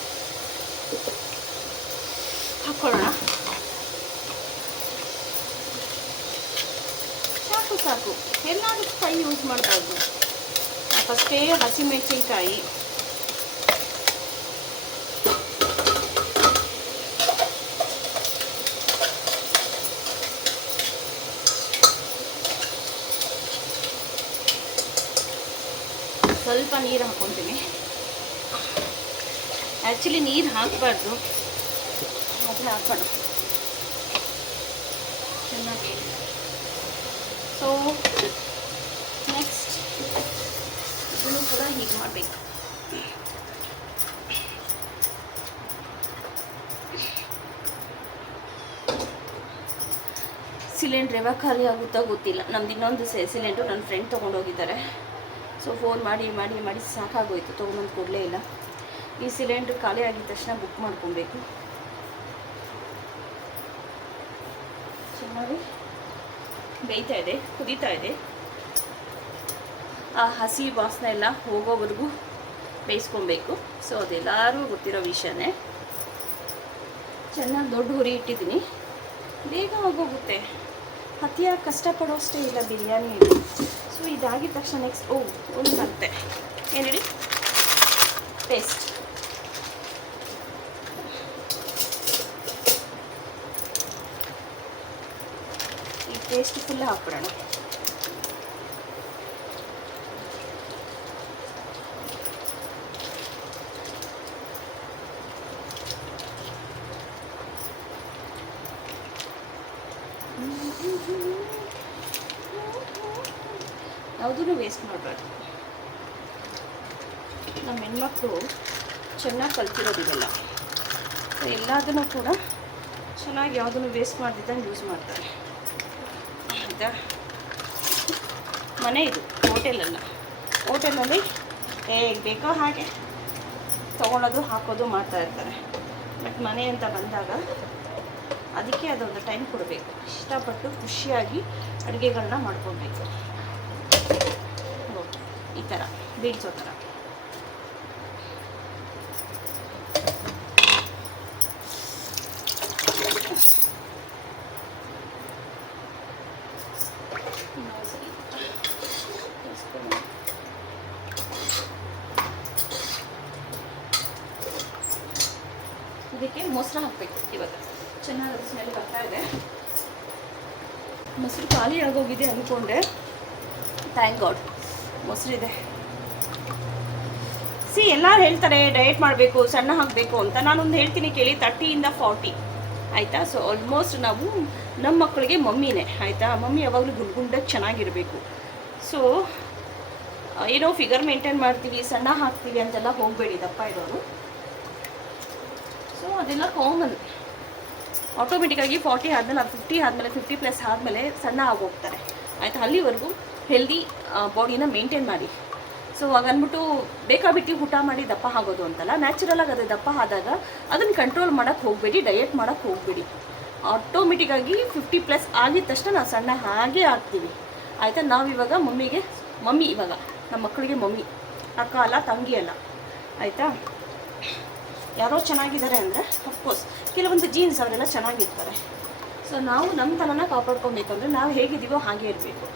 ಹಾಕ್ಕೊಳ್ಳೋಣ. ಸಾಕು, ಎಲ್ಲದಕ್ಕೂ ಕೈ ಯೂಸ್ ಮಾಡಬಾರ್ದು. ಫಸ್ಟೇ ಹಸಿಮೆಣಸಿನ್ಕಾಯಿ, ಸ್ವಲ್ಪ ನೀರು ಹಾಕ್ಕೊತೀನಿ. ಆ್ಯಕ್ಚುಲಿ ನೀರು ಹಾಕಬಾರ್ದು, ಅದನ್ನ ಹಾಕೋಣ ಚೆನ್ನಾಗಿ. ಸೊ ನೆಕ್ಸ್ಟ್ ಇದನ್ನು ಕೂಡ ಹೀಗೆ ಮಾಡಬೇಕು. ಸಿಲಿಂಡ್ರ್ ಯಾವಾಗ ಖಾಲಿ ಆಗುತ್ತಾ ಗೊತ್ತಿಲ್ಲ. ನಮ್ದು ಇನ್ನೊಂದು ಸಿಲಿಂಡ್ರು ನನ್ನ ಫ್ರೆಂಡ್ ತೊಗೊಂಡೋಗಿದ್ದಾರೆ. ಸೊ ಫೋನ್ ಮಾಡಿ ಮಾಡಿ ಮಾಡಿ ಸಾಕಾಗೋಯ್ತು, ತೊಗೊಂಬಂದು ಕೊಡಲೇ ಇಲ್ಲ. ಈ ಸಿಲಿಂಡ್ರ್ ಖಾಲಿ ಆಗಿದ ತಕ್ಷಣ ಬುಕ್ ಮಾಡ್ಕೊಬೇಕು. ಚೆನ್ನಾಗಿ ಬೇಯ್ತಾ ಇದೆ, ಕುದೀತಾ ಇದೆ. ಆ ಹಸಿ ವಾಸನೆ ಎಲ್ಲ ಹೋಗೋವರೆಗೂ ಬೇಯಿಸ್ಕೊಬೇಕು. ಸೊ ಅದೆಲ್ಲರೂ ಗೊತ್ತಿರೋ ವಿಷಯನೇ. ಚೆನ್ನಾಗಿ ದೊಡ್ಡ ಹುರಿ ಇಟ್ಟಿದ್ದೀನಿ, ಬೇಗ ಆಗೋಗುತ್ತೆ. ಅತಿಯಾಗಿ ಕಷ್ಟಪಡೋಷ್ಟೇ ಇಲ್ಲ ಬಿರಿಯಾನಿಯಲ್ಲಿ. ಸೊ ಇದಾಗಿದ ತಕ್ಷಣ ನೆಕ್ಸ್ಟ್ ಒಂದು ಮತ್ತೆ ಏನು ಹೇಳಿ ಪೇಸ್ಟ್. ಈ ಪೇಸ್ಟ್ ಫುಲ್ ಹಾಕ್ಬಿಡೋಣ. ಯಾವುದೂ ವೇಸ್ಟ್ ಮಾಡಬಾರ್ದು. ನಮ್ಮ ಹೆಣ್ಮಕ್ಳು ಚೆನ್ನಾಗಿ ಕಲ್ತಿರೋದಿವೆಲ್ಲ. ಸೊ ಎಲ್ಲದನ್ನು ಕೂಡ ಚೆನ್ನಾಗಿ ಯಾವುದನ್ನು ವೇಸ್ಟ್ ಮಾಡ್ದಿದ್ದಂಗೆ ಯೂಸ್ ಮಾಡ್ತಾರೆ ಆಯಿತಾ. ಮನೆ ಇದು, ಹೋಟೆಲಲ್ಲ. ಹೋಟೆಲಲ್ಲಿ ಹೇಗೆ ಬೇಕೋ ಹಾಗೆ ತೊಗೊಳೋದು ಹಾಕೋದು ಮಾಡ್ತಾಯಿರ್ತಾರೆ. ಬಟ್ ಮನೆ ಅಂತ ಬಂದಾಗ ಅದಕ್ಕೆ ಅದೊಂದು ಟೈಮ್ ಕೊಡಬೇಕು. ಇಷ್ಟಪಟ್ಟು ಖುಷಿಯಾಗಿ ಅಡುಗೆಗಳನ್ನ ಮಾಡ್ಕೊಬೇಕು. ಈ ಥರ ಬೀಡ್ಸೋ ಥರ. ಇದಕ್ಕೆ ಮೊಸರು ಹಾಕಬೇಕು. ಇವಾಗ ಚೆನ್ನಾಗಿ ಸ್ಮೆಲ್ ಬರ್ತಾ ಇದೆ. ಮೊಸರು ಖಾಲಿ ಆಗೋಗಿದೆ ಅಂದ್ಕೊಂಡೆ, ಥ್ಯಾಂಕ್ ಗಾಡ್ ಮೊಸರಿದೆ. ಎಲ್ಲರೂ ಹೇಳ್ತಾರೆ ಡಯಟ್ ಮಾಡಬೇಕು, ಸಣ್ಣ ಹಾಕಬೇಕು ಅಂತ. ನಾನೊಂದು ಹೇಳ್ತೀನಿ ಕೇಳಿ, 30ಇಂದ 40 ಆಯಿತಾ. ಸೊ ಆಲ್ಮೋಸ್ಟ್ ನಾವು ನಮ್ಮ ಮಕ್ಕಳಿಗೆ ಮಮ್ಮಿನೇ ಆಯಿತಾ. ಮಮ್ಮಿ ಯಾವಾಗಲೂ ಗುಂಡಾಗಿ ಚೆನ್ನಾಗಿರಬೇಕು. ಸೊ ಏನೋ ಫಿಗರ್ ಮೇಂಟೈನ್ ಮಾಡ್ತೀವಿ, ಸಣ್ಣ ಹಾಕ್ತೀವಿ ಅಂತೆಲ್ಲ ಹೋಗಬೇಡಿ ದಪ್ಪ ಇರೋರು. ಸೊ ಅದೆಲ್ಲ ಕಾಮನ್. ಆಟೋಮೆಟಿಕ್ಕಾಗಿ 40 ಆದಮೇಲೆ 50 ಆದಮೇಲೆ 50+ ಆದಮೇಲೆ ಸಣ್ಣ ಆಗೋಗ್ತಾರೆ ಆಯಿತಾ. ಅಲ್ಲಿವರೆಗೂ ಹೆಲ್ದಿ ಬಾಡಿನ ಮೇಂಟೈನ್ ಮಾಡಿ. ಸೊ ಹಾಗನ್ಬಿಟ್ಟು ಬೇಕಾಬಿಟ್ಟು ಊಟ ಮಾಡಿ ದಪ್ಪ ಆಗೋದು ಅಂತಲ್ಲ. ನ್ಯಾಚುರಲಾಗಿ ಅದು ದಪ್ಪ ಆದಾಗ ಅದನ್ನು ಕಂಟ್ರೋಲ್ ಮಾಡೋಕ್ಕೆ ಹೋಗಬೇಡಿ, ಡಯಟ್ ಮಾಡೋಕ್ಕೆ ಹೋಗಬೇಡಿ. ಆಟೋಮೆಟಿಕ್ಕಾಗಿ 50+ ಆಗಿದ ತಕ್ಷಣ ನಾವು ಸಣ್ಣ ಹಾಗೆ ಆಗ್ತೀವಿ ಆಯಿತಾ. ನಾವಿವಾಗ ಮಮ್ಮಿ ಇವಾಗ ನಮ್ಮ ಮಕ್ಕಳಿಗೆ ಮಮ್ಮಿ, ಅಕ್ಕ ಅಲ್ಲ, ತಂಗಿ ಅಲ್ಲ ಆಯಿತಾ. ಯಾರೋ ಚೆನ್ನಾಗಿದ್ದಾರೆ ಅಂದರೆ ಅಫ್ಕೋರ್ಸ್ ಕೆಲವೊಂದು ಜೀನ್ಸ್ ಅವರೆಲ್ಲ ಚೆನ್ನಾಗಿರ್ತಾರೆ. ಸೊ ನಾವು ನಮ್ಮ ತನನ ಕಾಪಾಡ್ಕೊಬೇಕಂದ್ರೆ ನಾವು ಹೇಗಿದ್ದೀವೋ ಹಾಗೆ ಇರಬೇಕು.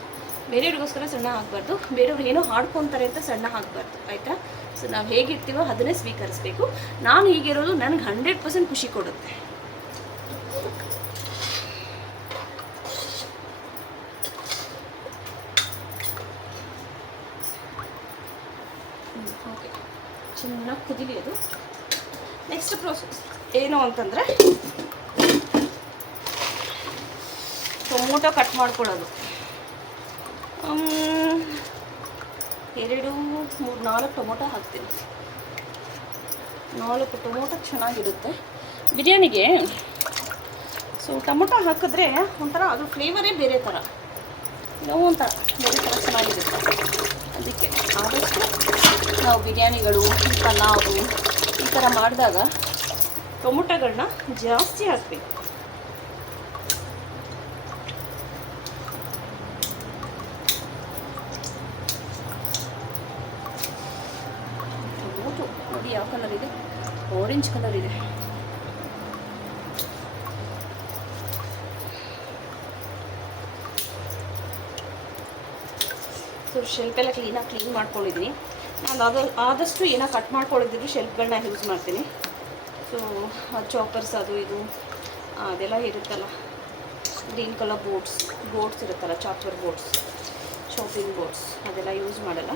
ಬೇರೆಯವ್ರಿಗೋಸ್ಕರ ಸಣ್ಣ ಆಗಬಾರ್ದು, ಬೇರೆಯವ್ರು ಏನೋ ಹಾಡ್ಕೊತಾರೆ ಅಂತ ಸಣ್ಣ ಆಗಬಾರ್ದು ಆಯಿತಾ. ಸೊ ನಾವು ಹೇಗಿರ್ತೀವೋ ಅದನ್ನೇ ಸ್ವೀಕರಿಸಬೇಕು. ನಾನು ಹೀಗಿರೋದು ನನಗೆ 100% ಖುಷಿ ಕೊಡುತ್ತೆ. ಓಕೆ, ಚೆನ್ನಾಗಿ ಕುದಿಲಿ ಅದು. ನೆಕ್ಸ್ಟ್ ಪ್ರೋಸೆಸ್ ಏನು ಅಂತಂದರೆ ಟೊಮೊಟೊ ಕಟ್ ಮಾಡ್ಕೊಳ್ಳೋದು. 2, 3, 4 ಟೊಮೊಟೊ ಹಾಕ್ತೀನಿ. 4 ಟೊಮೊಟೊ ಚೆನ್ನಾಗಿರುತ್ತೆ ಬಿರಿಯಾನಿಗೆ. ಸೊ ಟೊಮೊಟೊ ಹಾಕಿದ್ರೆ ಒಂಥರ ಅದು ಫ್ಲೇವರೇ ಬೇರೆ ಥರ, ಏನೋ ಒಂಥರ ಬೇರೆ ಥರ ಚೆನ್ನಾಗಿರುತ್ತೆ. ಅದಕ್ಕೆ ಆದಷ್ಟು ನಾವು ಬಿರಿಯಾನಿಗಳು, ಪಲಾವು ಈ ಥರ ಮಾಡಿದಾಗ ಟೊಮೊಟೊಗಳನ್ನ ಜಾಸ್ತಿ ಹಾಕಬೇಕು. ಟೊಮೊಟೊ ನೋಡಿ ಯಾವ ಕಲರ್ ಇದೆ, ಆರೆಂಜ್ ಕಲರ್ ಇದೆ. ಸೊ ಶೆಲ್ಫೆಲ್ಲ ಕ್ಲೀನ್ ಮಾಡ್ಕೊಂಡಿದ್ದೀನಿ. ನಾನು ಆದಷ್ಟು ಏನೋ ಕಟ್ ಮಾಡ್ಕೊಳ್ಳಿದ್ರು ಶೆಲ್ಫ್ಗಳನ್ನ ಯೂಸ್ ಮಾಡ್ತೀನಿ. ಸೊ ಚಾಪರ್ಸ್ ಅದು ಇದು ಅದೆಲ್ಲ ಇರುತ್ತಲ್ಲ, ಗ್ರೀನ್ ಕಲರ್ ಬೋರ್ಡ್ಸ್ ಇರುತ್ತಲ್ಲ, ಚಾಪರ್ ಬೋರ್ಡ್ಸ್, ಶಾಪಿಂಗ್ ಬೋರ್ಡ್ಸ್, ಅದೆಲ್ಲ ಯೂಸ್ ಮಾಡಲ್ಲ.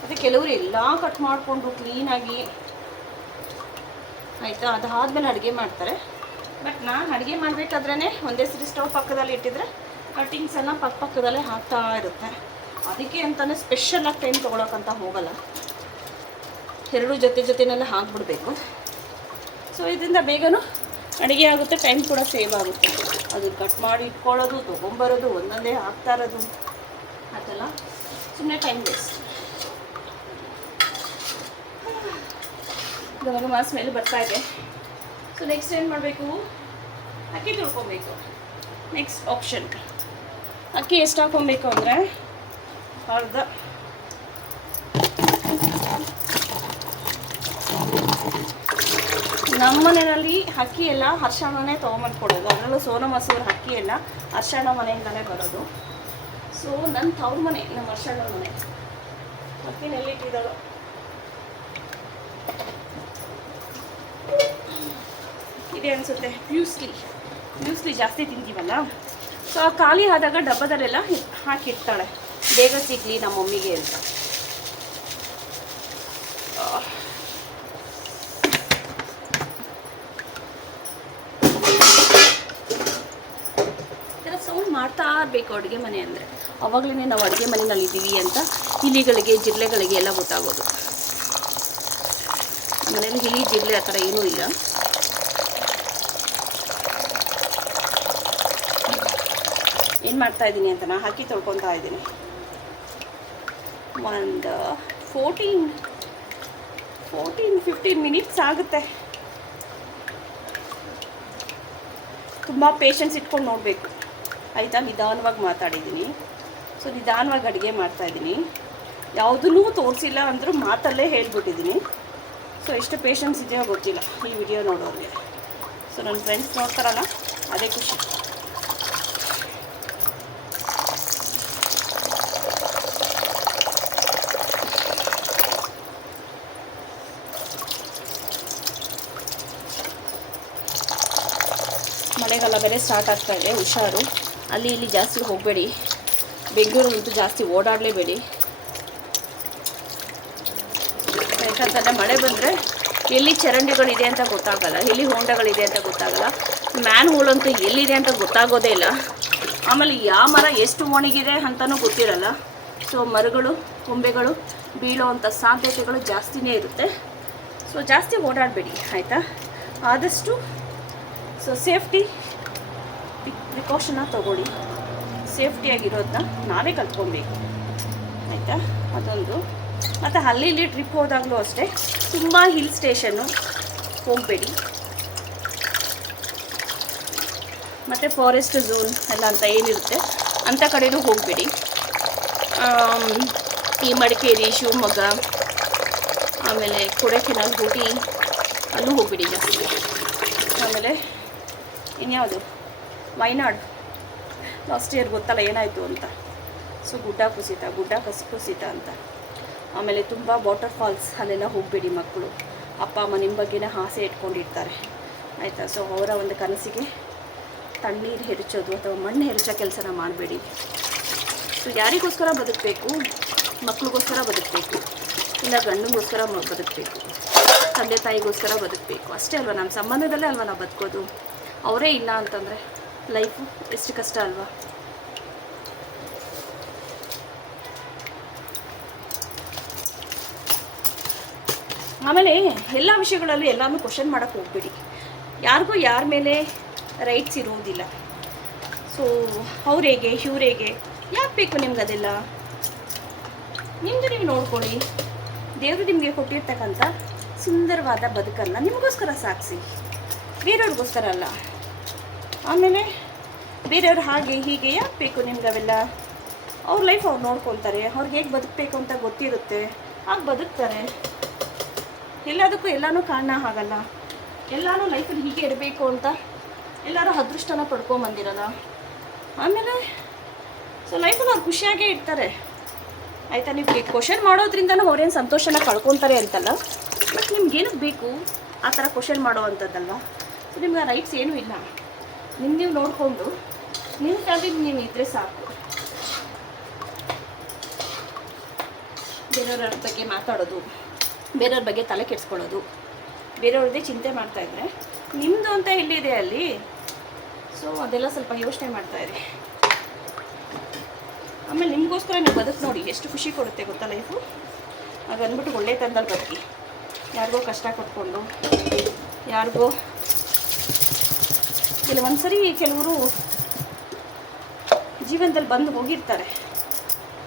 ಮತ್ತು ಕೆಲವರು ಎಲ್ಲ ಕಟ್ ಮಾಡಿಕೊಂಡು ಕ್ಲೀನಾಗಿ ಆಯಿತಾ. ಅದಾದಮೇಲೆ ಅಡುಗೆ ಮಾಡ್ತಾರೆ. ಬಟ್ ನಾನು ಅಡುಗೆ ಮಾಡಬೇಕಾದ್ರೇ ಒಂದೇ ಸರಿ ಸ್ಟವ್ ಪಕ್ಕದಲ್ಲಿ ಇಟ್ಟಿದ್ರೆ ಕಟ್ಟಿಂಗ್ಸ್ ಎಲ್ಲ ಪಕ್ಕದಲ್ಲೇ ಹಾಕ್ತಾ ಇರುತ್ತೆ. ಅದಕ್ಕೆ ಅಂತಲೇ ಸ್ಪೆಷಲಾಗಿ ಟೈಮ್ ತೊಗೊಳಕ್ಕಂತ ಹೋಗಲ್ಲ, ಎರಡೂ ಜೊತೆನಲ್ಲೇ ಹಾಕ್ಬಿಡ್ಬೇಕು. ಸೊ ಇದರಿಂದ ಬೇಗನೂ ಅಡುಗೆ ಆಗುತ್ತೆ, ಟೈಮ್ ಕೂಡ ಸೇವ್ ಆಗುತ್ತೆ. ಅದು ಕಟ್ ಮಾಡಿ ಇಟ್ಕೊಳ್ಳೋದು, ತೊಗೊಂಬರೋದು, ಒಂದೊಂದೇ ಹಾಕ್ತಾ ಇರೋದು ಅದೆಲ್ಲ ಸುಮ್ಮನೆ ಟೈಮ್ ವೇಸ್ಟ್. ಗಮಗಮ ಸ್ಮೆಲ್ ಬರ್ತಾ ಇದೆ. ಸೊ ನೆಕ್ಸ್ಟ್ ಏನು ಮಾಡಬೇಕು, ಅಕ್ಕಿ ತೊಳ್ಕೊಬೇಕು. ನೆಕ್ಸ್ಟ್ ಆಪ್ಷನ್, ಅಕ್ಕಿ ಎಷ್ಟು ಹಾಕ್ಕೊಬೇಕು ಅಂದರೆ ಅರ್ಧ. ನಮ್ಮ ಮನೆಯಲ್ಲಿ ಅಕ್ಕಿ ಎಲ್ಲ ಹರ್ಷಣನೇ ತೊಗೊಂಬಂದು ಕೊಡೋದು, ಅದರಲ್ಲೂ ಸೋನಾ ಮಸೂರು ಅಕ್ಕಿ ಎಲ್ಲ ಹರ್ಷಣ ಮನೆಯಿಂದಲೇ ಬರೋದು. ಸೊ ನನ್ನ ತವ್ರ ಮನೆ, ನಮ್ಮ ಹರ್ಷಣ ಮನೆ. ಅಕ್ಕಿನೆಲ್ಲಿಟ್ಟಿದ್ದಾಳು ಇದೆ ಅನಿಸುತ್ತೆ. ಮ್ಯೂಸ್ಲಿ ಜಾಸ್ತಿ ತಿಂತೀವಲ್ಲ, ಸೊ ಖಾಲಿ ಆದಾಗ ಡಬ್ಬದಲ್ಲೆಲ್ಲ ಹಾಕಿರ್ತಾಳೆ, ಬೇಗ ಸಿಗಲಿ ನಮ್ಮ ಮಮ್ಮಿಗೆ ಅಂತ. ಸೌಂಡ್ ಮಾಡ್ತಾ ಇರಬೇಕು ಅಡುಗೆ ಮನೆ ಅಂದರೆ, ಅವಾಗಲೇ ನಾವು ಅಡುಗೆ ಮನೆಯಲ್ಲಿ ಇದ್ದೀವಿ ಅಂತ ಇಲಿಗಳಿಗೆ ಜಿರಳೆಗಳಿಗೆ ಎಲ್ಲ ಗೊತ್ತಾಗೋದು. ನಮ್ಮ ಮನೇಲಿ ಇಲಿ ಜಿರಳೆ ಆ ಥರ ಏನೂ ಇಲ್ಲ. ಏನು ಮಾಡ್ತಾಯಿದ್ದೀನಿ ಅಂತ ನಾನು ಅಕ್ಕಿ ತೊಳ್ಕೊತಾ ಇದ್ದೀನಿ. ಒಂದು 14-15 ಮಿನಿಟ್ಸ್ ಆಗುತ್ತೆ. ತುಂಬ ಪೇಷನ್ಸ್ ಇಟ್ಕೊಂಡು ನೋಡಬೇಕು ಆಯಿತಾ. ನಿಧಾನವಾಗಿ ಮಾತಾಡಿದ್ದೀನಿ, ಸೊ ನಿಧಾನವಾಗಿ ಅಡುಗೆ ಮಾಡ್ತಾಯಿದ್ದೀನಿ. ಯಾವುದನ್ನೂ ತೋರಿಸಿಲ್ಲ ಅಂದರೂ ಮಾತಲ್ಲೇ ಹೇಳ್ಬಿಟ್ಟಿದ್ದೀನಿ. ಸೊ ಎಷ್ಟು ಪೇಷನ್ಸ್ ಇದೆಯೋ ಗೊತ್ತಿಲ್ಲ ಈ ವಿಡಿಯೋ ನೋಡೋರಿಗೆ. ಸೊ ನನ್ನ ಫ್ರೆಂಡ್ಸ್ ನೋಡ್ತಾರಲ್ಲ, ಅದೇ ಖುಷಿ. ಮಳೆಗಾಲ ಬೇರೆ ಸ್ಟಾರ್ಟ್ ಆಗ್ತಾ ಇದೆ, ಹುಷಾರು. ಅಲ್ಲಿ ಇಲ್ಲಿ ಜಾಸ್ತಿ ಹೋಗಬೇಡಿ, ಬೆಂಗಳೂರಂತೂ ಜಾಸ್ತಿ ಓಡಾಡಲೇಬೇಡಿ. ಯಾಕಂತಂದರೆ ಮಳೆ ಬಂದರೆ ಎಲ್ಲಿ ಚರಂಡಿಗಳಿದೆ ಅಂತ ಗೊತ್ತಾಗಲ್ಲ, ಎಲ್ಲಿ ಹೊಂಡಗಳಿದೆ ಅಂತ ಗೊತ್ತಾಗಲ್ಲ, ಮ್ಯಾನ್ ಹೋಲಂತೂ ಎಲ್ಲಿದೆ ಅಂತ ಗೊತ್ತಾಗೋದೇ ಇಲ್ಲ. ಆಮೇಲೆ ಯಾವ ಮರ ಎಷ್ಟು ಒಣಗಿದೆ ಅಂತಲೂ ಗೊತ್ತಿರಲ್ಲ. ಸೊ ಮರಗಳು, ಕೊಂಬೆಗಳು ಬೀಳೋ ಅಂಥ ಸಾಧ್ಯತೆಗಳು ಜಾಸ್ತಿನೇ ಇರುತ್ತೆ. ಸೊ ಜಾಸ್ತಿ ಓಡಾಡಬೇಡಿ ಆಯಿತಾ. ಆದಷ್ಟು ಸೊ ಸೇಫ್ಟಿ ಪ್ರಿಕಾಷನ್ನ ತೊಗೊಳ್ಳಿ. ಸೇಫ್ಟಿಯಾಗಿರೋದನ್ನ ನಾವೇ ಕಲ್ತ್ಕೊಬೇಕು ಆಯಿತಾ, ಅದೊಂದು. ಮತ್ತು ಅಲ್ಲಿ ಇಲ್ಲಿ ಟ್ರಿಪ್ ಹೋದಾಗಲೂ ಅಷ್ಟೇ, ತುಂಬ ಹಿಲ್ ಸ್ಟೇಷನ್ನು ಹೋಗಬೇಡಿ. ಮತ್ತು ಫಾರೆಸ್ಟ್ ಝೋನ್ ಎಲ್ಲ ಅಂತ ಏನಿರುತ್ತೆ ಅಂಥ ಕಡೆಯೂ ಹೋಗಬೇಡಿ. ಈ ಮಡಿಕೇರಿ, ಶಿವಮೊಗ್ಗ, ಆಮೇಲೆ ಕೊಡೈಕೆನಾಲ್, ಊಟಿ ಅಲ್ಲೂ ಹೋಗಬೇಡಿ ಜಾಸ್ತಿ. ಆಮೇಲೆ ಇನ್ಯಾವುದು, ವಯನಾಡು ಲಾಸ್ಟ್ ಇಯರ್ ಗೊತ್ತಲ್ಲ ಏನಾಯಿತು ಅಂತ. ಸೊ ಗುಡ್ಡ ಕುಸಿತ ಅಂತ. ಆಮೇಲೆ ತುಂಬ ವಾಟರ್ ಫಾಲ್ಸ್ ಅಲ್ಲೆಲ್ಲ ಹೋಗಬೇಡಿ. ಮಕ್ಕಳು ಅಪ್ಪ ಅಮ್ಮ ನಿಮ್ಮ ಬಗ್ಗೆನೇ ಆಸೆ ಇಟ್ಕೊಂಡಿರ್ತಾರೆ ಆಯಿತಾ. ಸೊ ಅವರ ಒಂದು ಕನಸಿಗೆ ತಣ್ಣೀರು ಹೆರಚೋದು ಅಥವಾ ಮಣ್ಣು ಹೆರಚೋ ಕೆಲಸನ ಮಾಡಬೇಡಿ. ಸೊ ಯಾರಿಗೋಸ್ಕರ ಬದುಕಬೇಕು? ಮಕ್ಕಳಿಗೋಸ್ಕರ ಬದುಕಬೇಕು, ಇಲ್ಲ ಗಂಡನಿಗೋಸ್ಕರ ಬದುಕಬೇಕು, ತಂದೆ ತಾಯಿಗೋಸ್ಕರ ಬದುಕಬೇಕು ಅಷ್ಟೇ ಅಲ್ವಾ. ನಮ್ಮ ಸಂಬಂಧದಲ್ಲೇ ಅಲ್ವಾ ನಾವು ಬದುಕೋದು. ಅವರೇ ಇಲ್ಲ ಅಂತಂದರೆ ಲೈಫು ಎಷ್ಟು ಕಷ್ಟ ಅಲ್ವಾ. ಆಮೇಲೆ ಎಲ್ಲ ವಿಷಯಗಳಲ್ಲೂ ಎಲ್ಲನೂ ಕ್ವಶನ್ ಮಾಡೋಕ್ಕೆ ಹೋಗ್ಬೇಡಿ. ಯಾರಿಗೂ ಯಾರ ಮೇಲೆ ರೈಟ್ಸ್ ಇರುವುದಿಲ್ಲ. ಸೊ ಅವ್ರೇಗೆ ಇವ್ರೇಗೆ ಯಾಕೆ ಬೇಕು ನಿಮ್ಗೆ? ಅದೆಲ್ಲ ನಿಮ್ಮದು ನೀವು ನೋಡ್ಕೊಳ್ಳಿ. ದೇವರು ನಿಮಗೆ ಕೊಟ್ಟಿರ್ತಕ್ಕಂಥ ಸುಂದರವಾದ ಬದುಕನ್ನು ನಿಮಗೋಸ್ಕರ ಸಾಗಿಸಿ, ಬೇರೆಯವ್ರಿಗೋಸ್ಕರ ಅಲ್ಲ. ಆಮೇಲೆ ಬೇರೆಯವ್ರು ಹಾಗೆ ಹೀಗೆ ಯಾಕೆ ಬೇಕು ನಿಮ್ಗೆ? ಅವೆಲ್ಲ ಅವ್ರ ಲೈಫ್ ಅವ್ರು ನೋಡ್ಕೊತಾರೆ. ಅವ್ರಿಗೆ ಹೇಗೆ ಬದುಕಬೇಕು ಅಂತ ಗೊತ್ತಿರುತ್ತೆ, ಹಾಗೆ ಬದುಕ್ತಾರೆ. ಎಲ್ಲದಕ್ಕೂ ಎಲ್ಲನೂ ಕಾರಣ ಆಗಲ್ಲ. ಎಲ್ಲನೂ ಲೈಫಲ್ಲಿ ಹೀಗೆ ಇರಬೇಕು ಅಂತ ಎಲ್ಲರೂ ಅದೃಷ್ಟನ ಪಡ್ಕೊಂಬಂದಿರಲ್ಲ. ಆಮೇಲೆ ಸೊ ಲೈಫಲ್ಲಿ ಅವ್ರು ಖುಷಿಯಾಗೇ ಇರ್ತಾರೆ ಆಯಿತಾ. ನೀವು ಕ್ವಶನ್ ಮಾಡೋದ್ರಿಂದನೂ ಅವ್ರೇನು ಸಂತೋಷನ ಕಳ್ಕೊತಾರೆ ಅಂತಲ್ಲ, ಬಟ್ ನಿಮ್ಗೇನಕ್ಕೆ ಬೇಕು ಆ ಥರ ಕ್ವಶನ್ ಮಾಡೋ ಅಂಥದ್ದಲ್ವ. ಸೊ ನಿಮ್ಗೆ ಆ ರೈಟ್ಸ್ ಏನೂ ಇಲ್ಲ. ನೀವು ನೋಡಿಕೊಂಡು ನಿಮ್ಮ ಫ್ಯಾಮಿಲಿ ನೀವು ಇದ್ದರೆ ಸಾಕು. ಬೇರೆಯವ್ರ ಬಗ್ಗೆ ಮಾತಾಡೋದು, ಬೇರೆಯವ್ರ ಬಗ್ಗೆ ತಲೆ ಕೆಡಿಸ್ಕೊಳ್ಳೋದು ಬೇರೆಯವ್ರದ್ದೇ ಚಿಂತೆ ಮಾಡ್ತಾಯಿದ್ರೆ ನಿಮ್ಮದು ಅಂತ ಎಲ್ಲಿದೆ ಅಲ್ಲಿ. ಸೊ ಅದೆಲ್ಲ ಸ್ವಲ್ಪ ಯೋಚನೆ ಮಾಡ್ತಾಯಿರಿ. ಆಮೇಲೆ ನಿಮಗೋಸ್ಕರ ನೀವು ಬದುಕು ನೋಡಿ, ಎಷ್ಟು ಖುಷಿ ಕೊಡುತ್ತೆ ಗೊತ್ತಾ ಲೈಫು. ಅದು ಅಂದ್ಬಿಟ್ಟು ಒಳ್ಳೆ ತಂದಲ್ಲಿ ಬದುಕಿ, ಯಾರಿಗೋ ಕಷ್ಟ ಕೊಟ್ಕೊಂಡು, ಯಾರಿಗೋ ಕೆಲವೊಂದು ಸರಿ ಕೆಲವರು ಜೀವನದಲ್ಲಿ ಬಂದು ಹೋಗಿರ್ತಾರೆ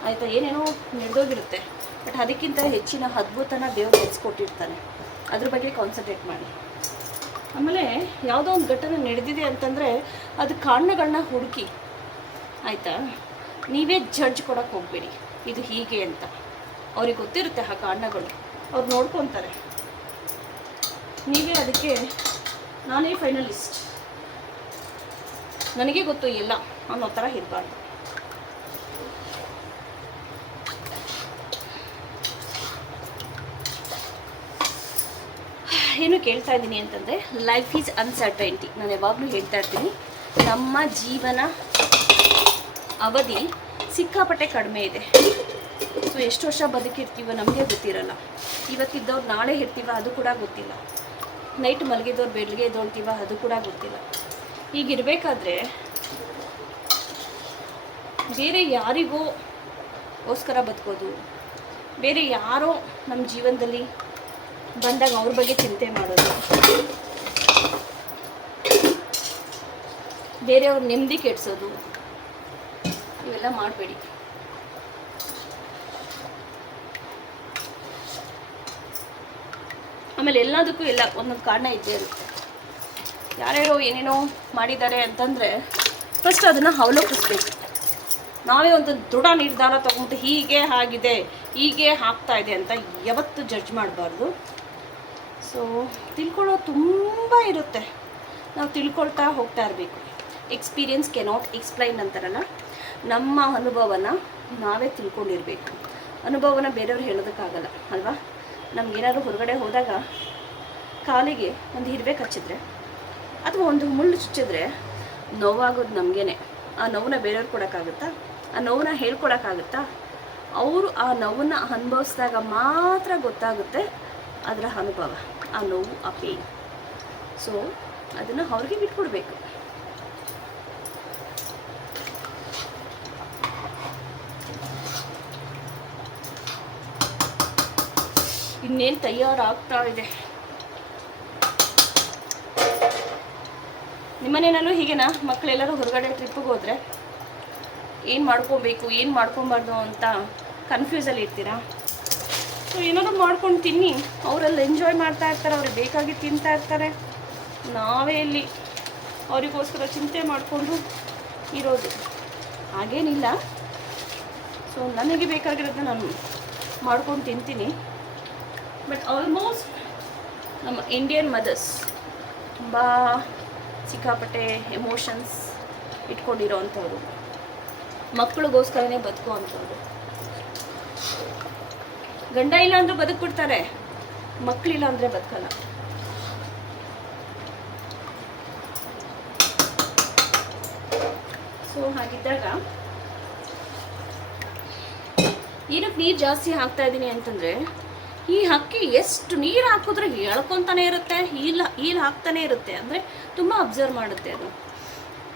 ಆಯಿತಾ, ಏನೇನೋ ನಡೆದೋಗಿರುತ್ತೆ. ಬಟ್ ಅದಕ್ಕಿಂತ ಹೆಚ್ಚಿನ ಅದ್ಭುತನ ದೇವರು ನಡೆಸ್ಕೊಟ್ಟಿರ್ತಾನೆ. ಅದ್ರ ಬಗ್ಗೆ ಕಾನ್ಸಂಟ್ರೇಟ್ ಮಾಡಿ. ಆಮೇಲೆ ಯಾವುದೋ ಒಂದು ಘಟನೆ ನಡೆದಿದೆ ಅಂತಂದರೆ ಅದು ಕಾರಣಗಳನ್ನ ಹುಡುಕಿ, ಆಯಿತಾ. ನೀವೇ ಜಡ್ಜ್ ಕೊಡೋಕ್ಕೆ ಹೋಗಬೇಡಿ ಇದು ಹೀಗೆ ಅಂತ. ಅವ್ರಿಗೆ ಗೊತ್ತಿರುತ್ತೆ ಆ ಕಾರಣಗಳು, ಅವ್ರು ನೋಡ್ಕೊತಾರೆ. ನೀವೇ ಅದಕ್ಕೆ ನಾನೇ ಫೈನಲಿಸ್ಟ್, ನನಗೆ ಗೊತ್ತು ಎಲ್ಲ ಅನ್ನೋ ಥರ ಇರಬಾರ್ದು. ಏನು ಕೇಳ್ತಾ ಇದ್ದೀನಿ ಅಂತಂದರೆ, ಲೈಫ್ ಈಸ್ ಅನ್ಸರ್ಟೈನಿಟಿ. ನಾನು ಯಾವಾಗಲೂ ಹೇಳ್ತಾ ಇರ್ತೀನಿ, ನಮ್ಮ ಜೀವನ ಅವಧಿ ಸಿಕ್ಕಾಪಟ್ಟೆ ಕಡಿಮೆ ಇದೆ. ಸೊ ಎಷ್ಟು ವರ್ಷ ಬದುಕಿರ್ತೀವೋ ನಮಗೆ ಗೊತ್ತಿರಲ್ಲ. ಇವತ್ತಿದ್ದವ್ರು ನಾಳೆ ಇರ್ತೀವ ಅದು ಕೂಡ ಗೊತ್ತಿಲ್ಲ. ನೈಟ್ ಮಲಗಿದವ್ರು ಬೆಳಗ್ಗೆ ಎದ್ದೋಳ್ತೀವ ಅದು ಕೂಡ ಗೊತ್ತಿಲ್ಲ. ಹೀಗಿರಬೇಕಾದ್ರೆ ಬೇರೆ ಯಾರಿಗೋ ಗೋಸ್ಕರ ಬದುಕೋದು, ಬೇರೆ ಯಾರೋ ನಮ್ಮ ಜೀವನದಲ್ಲಿ ಬಂದಾಗ ಅವ್ರ ಬಗ್ಗೆ ಚಿಂತೆ ಮಾಡೋದು, ಬೇರೆಯವ್ರ ನೆಮ್ಮದಿ ಕೆಡಿಸೋದು, ಇವೆಲ್ಲ ಮಾಡಬೇಡಿ. ಆಮೇಲೆ ಎಲ್ಲದಕ್ಕೂ ಎಲ್ಲ ಒಂದೊಂದು ಕಾರಣ ಇದ್ದೇ ಇರುತ್ತೆ. ಯಾರ್ಯಾರೋ ಏನೇನೋ ಮಾಡಿದ್ದಾರೆ ಅಂತಂದರೆ ಫಸ್ಟ್ ಅದನ್ನು ಅವಲೋಕಿಸ್ಬೇಕು. ನಾವೇ ಒಂದು ದೃಢ ನಿರ್ಧಾರ ತಗೊಂಡು ಹೀಗೆ ಆಗಿದೆ, ಹೀಗೆ ಆಗ್ತಾ ಇದೆ ಅಂತ ಯಾವತ್ತೂ ಜಡ್ಜ್ ಮಾಡಬಾರ್ದು. ಸೊ ತಿಳ್ಕೊಳ್ಳೋದು ತುಂಬ ಇರುತ್ತೆ, ನಾವು ತಿಳ್ಕೊಳ್ತಾ ಹೋಗ್ತಾ ಇರಬೇಕು. ಎಕ್ಸ್ಪೀರಿಯನ್ಸ್ ಕೆನಾಟ್ ಎಕ್ಸ್ಪ್ಲೈನ್ ಅಂತಾರಲ್ಲ, ನಮ್ಮ ಅನುಭವನ ನಾವೇ ತಿಳ್ಕೊಂಡಿರಬೇಕು. ಅನುಭವನ ಬೇರೆಯವ್ರು ಹೇಳೋದಕ್ಕಾಗಲ್ಲ ಅಲ್ವಾ. ನಮಗೇನಾದ್ರು ಹೊರಗಡೆ ಹೋದಾಗ ಕಾಲಿಗೆ ಒಂದು ಇರುವೆ ಕಚ್ಚಿದ್ರೆ ಅಥವಾ ಒಂದು ಮುಳ್ಳು ಚುಚ್ಚಿದ್ರೆ ನೋವಾಗೋದು ನಮಗೇನೆ. ಆ ನೋವನ್ನ ಬೇರೆಯವ್ರು ಕೊಡೋಕ್ಕಾಗುತ್ತಾ? ಆ ನೋವನ್ನ ಹೇಳ್ಕೊಡೋಕ್ಕಾಗುತ್ತಾ? ಅವರು ಆ ನೋವನ್ನು ಅನುಭವಿಸಿದಾಗ ಮಾತ್ರ ಗೊತ್ತಾಗುತ್ತೆ ಅದರ ಅನುಭವ, ಆ ನೋವು, ಆ ಪೇನ್. ಸೊ ಅದನ್ನು ಅವ್ರಿಗೆ ಬಿಟ್ಕೊಡ್ಬೇಕು. ಇನ್ನೇನು ತಯಾರಾಗ್ತಾ ಇದೆ. ನಿಮ್ಮನೇನಲ್ಲೂ ಹೀಗೆನಾ? ಮಕ್ಕಳೆಲ್ಲರೂ ಹೊರಗಡೆ ಟ್ರಿಪ್ಪಿಗೆ ಹೋದರೆ ಏನು ಮಾಡ್ಕೊಬೇಕು ಏನು ಮಾಡ್ಕೊಬಾರ್ದು ಅಂತ ಕನ್ಫ್ಯೂಸಲ್ಲಿ ಇರ್ತೀರಾ? ಸೊ ಏನಾದರೂ ಮಾಡ್ಕೊಂಡು ತಿನ್ನಿ, ಅವರಲ್ಲಿ ಎಂಜಾಯ್ ಮಾಡ್ತಾ ಇರ್ತಾರೆ, ಅವ್ರಿಗೆ ಬೇಕಾಗಿ ತಿಂತಾ ಇರ್ತಾರೆ. ನಾವೇ ಇಲ್ಲಿ ಅವರಿಗೋಸ್ಕರ ಚಿಂತೆ ಮಾಡಿಕೊಂಡು ಇರೋದು ಹಾಗೇನಿಲ್ಲ. ಸೊ ನನಗೆ ಬೇಕಾಗಿರೋದನ್ನ ನಾನು ಮಾಡ್ಕೊಂಡು ತಿಂತೀನಿ. ಬಟ್ ಆಲ್ಮೋಸ್ಟ್ ನಮ್ಮ ಇಂಡಿಯನ್ ಮದರ್ಸ್ ತುಂಬ ಸಿಕ್ಕಾಪಟ್ಟೆ ಎಮೋಷನ್ಸ್ ಇಟ್ಕೊಂಡಿರೋ ಅಂಥವ್ರು, ಮಕ್ಕಳಿಗೋಸ್ಕರನೇ ಬದುಕೋ ಅಂಥವ್ರು. ಗಂಡ ಇಲ್ಲ ಅಂದರೂ ಬದುಕ್ಬಿಡ್ತಾರೆ, ಮಕ್ಕಳಿಲ್ಲ ಅಂದರೆ ಬದುಕಲ್ಲ. ಸೊ ಹಾಗಿದ್ದಾಗ ಏನಕ್ಕೆ ನೀರು ಜಾಸ್ತಿ ಹಾಕ್ತಾ ಇದ್ದೀನಿ ಅಂತಂದರೆ, ಈ ಹಕ್ಕಿ ಎಷ್ಟು ನೀರು ಹಾಕಿದ್ರೆ ಎಳ್ಕೊತಾನೆ ಇರುತ್ತೆ, ಈಲ್ ಹಾಕ್ತಾನೆ ಇರುತ್ತೆ. ಅಂದರೆ ತುಂಬ ಅಬ್ಸರ್ವ್ ಮಾಡುತ್ತೆ ಅದು.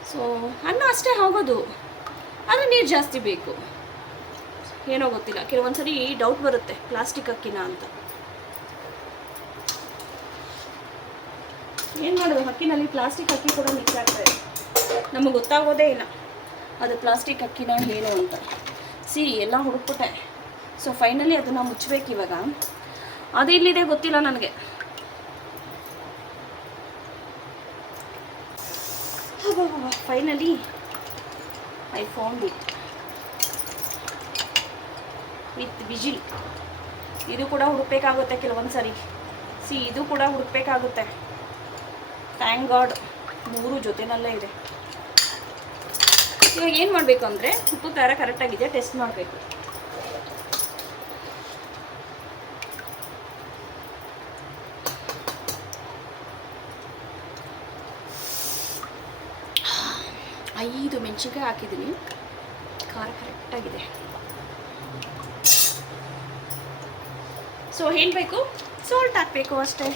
ಸೊ ಅನ್ನ ಅಷ್ಟೇ ಆಗೋದು, ಆದರೆ ನೀರು ಜಾಸ್ತಿ ಬೇಕು. ಏನೋ ಗೊತ್ತಿಲ್ಲ, ಕೆಲವೊಂದು ಸರಿ ಡೌಟ್ ಬರುತ್ತೆ ಪ್ಲಾಸ್ಟಿಕ್ ಅಕ್ಕಿನ ಅಂತ. ಏನು ಮಾಡೋದು, ಅಕ್ಕಿನಲ್ಲಿ ಪ್ಲಾಸ್ಟಿಕ್ ಅಕ್ಕಿ ಕೂಡ ಮಿಕ್ಸ್ ಆಗ್ತಾಯಿದೆ, ನಮಗೆ ಗೊತ್ತಾಗೋದೇ ಇಲ್ಲ ಅದು ಪ್ಲಾಸ್ಟಿಕ್ ಅಕ್ಕಿನ ಏನು ಅಂತ. ಎಲ್ಲ ಹುಡುಕ್ಬಿಟ್ಟೆ. ಸೊ ಫೈನಲಿ ಅದನ್ನು ಮುಚ್ಚಬೇಕು ಇವಾಗ. ಅದು ಇಲ್ಲಿದೆ ಗೊತ್ತಿಲ್ಲ ನನಗೆ. Finally I found it with vigil. ಇದು ಕೂಡ ಹುಡುಕ್ಬೇಕಾಗುತ್ತೆ ಕೆಲವೊಂದು ಸರಿ. ಇದು ಕೂಡ ಹುಡುಕ್ಬೇಕಾಗುತ್ತೆ. ಥ್ಯಾಂಕ್ ಗಾಡ್ 3 ಜೊತೆನಲ್ಲೇ ಇದೆ. ಇವಾಗ ಏನು ಮಾಡಬೇಕು ಅಂದರೆ, ಉಪ್ಪು ಖಾರ ಕರೆಕ್ಟಾಗಿದೆ ಟೆಸ್ಟ್ ಮಾಡಬೇಕು. ಐದು ಮೆಣಸಿನ್ಕಾಯಿ ಹಾಕಿದ್ದೀನಿ, ಖಾರ ಕರೆಕ್ಟಾಗಿದೆ. ಸೊ ಹೇಳಬೇಕು, ಸಾಲ್ಟ್ ಹಾಕಬೇಕು ಅಷ್ಟೇ.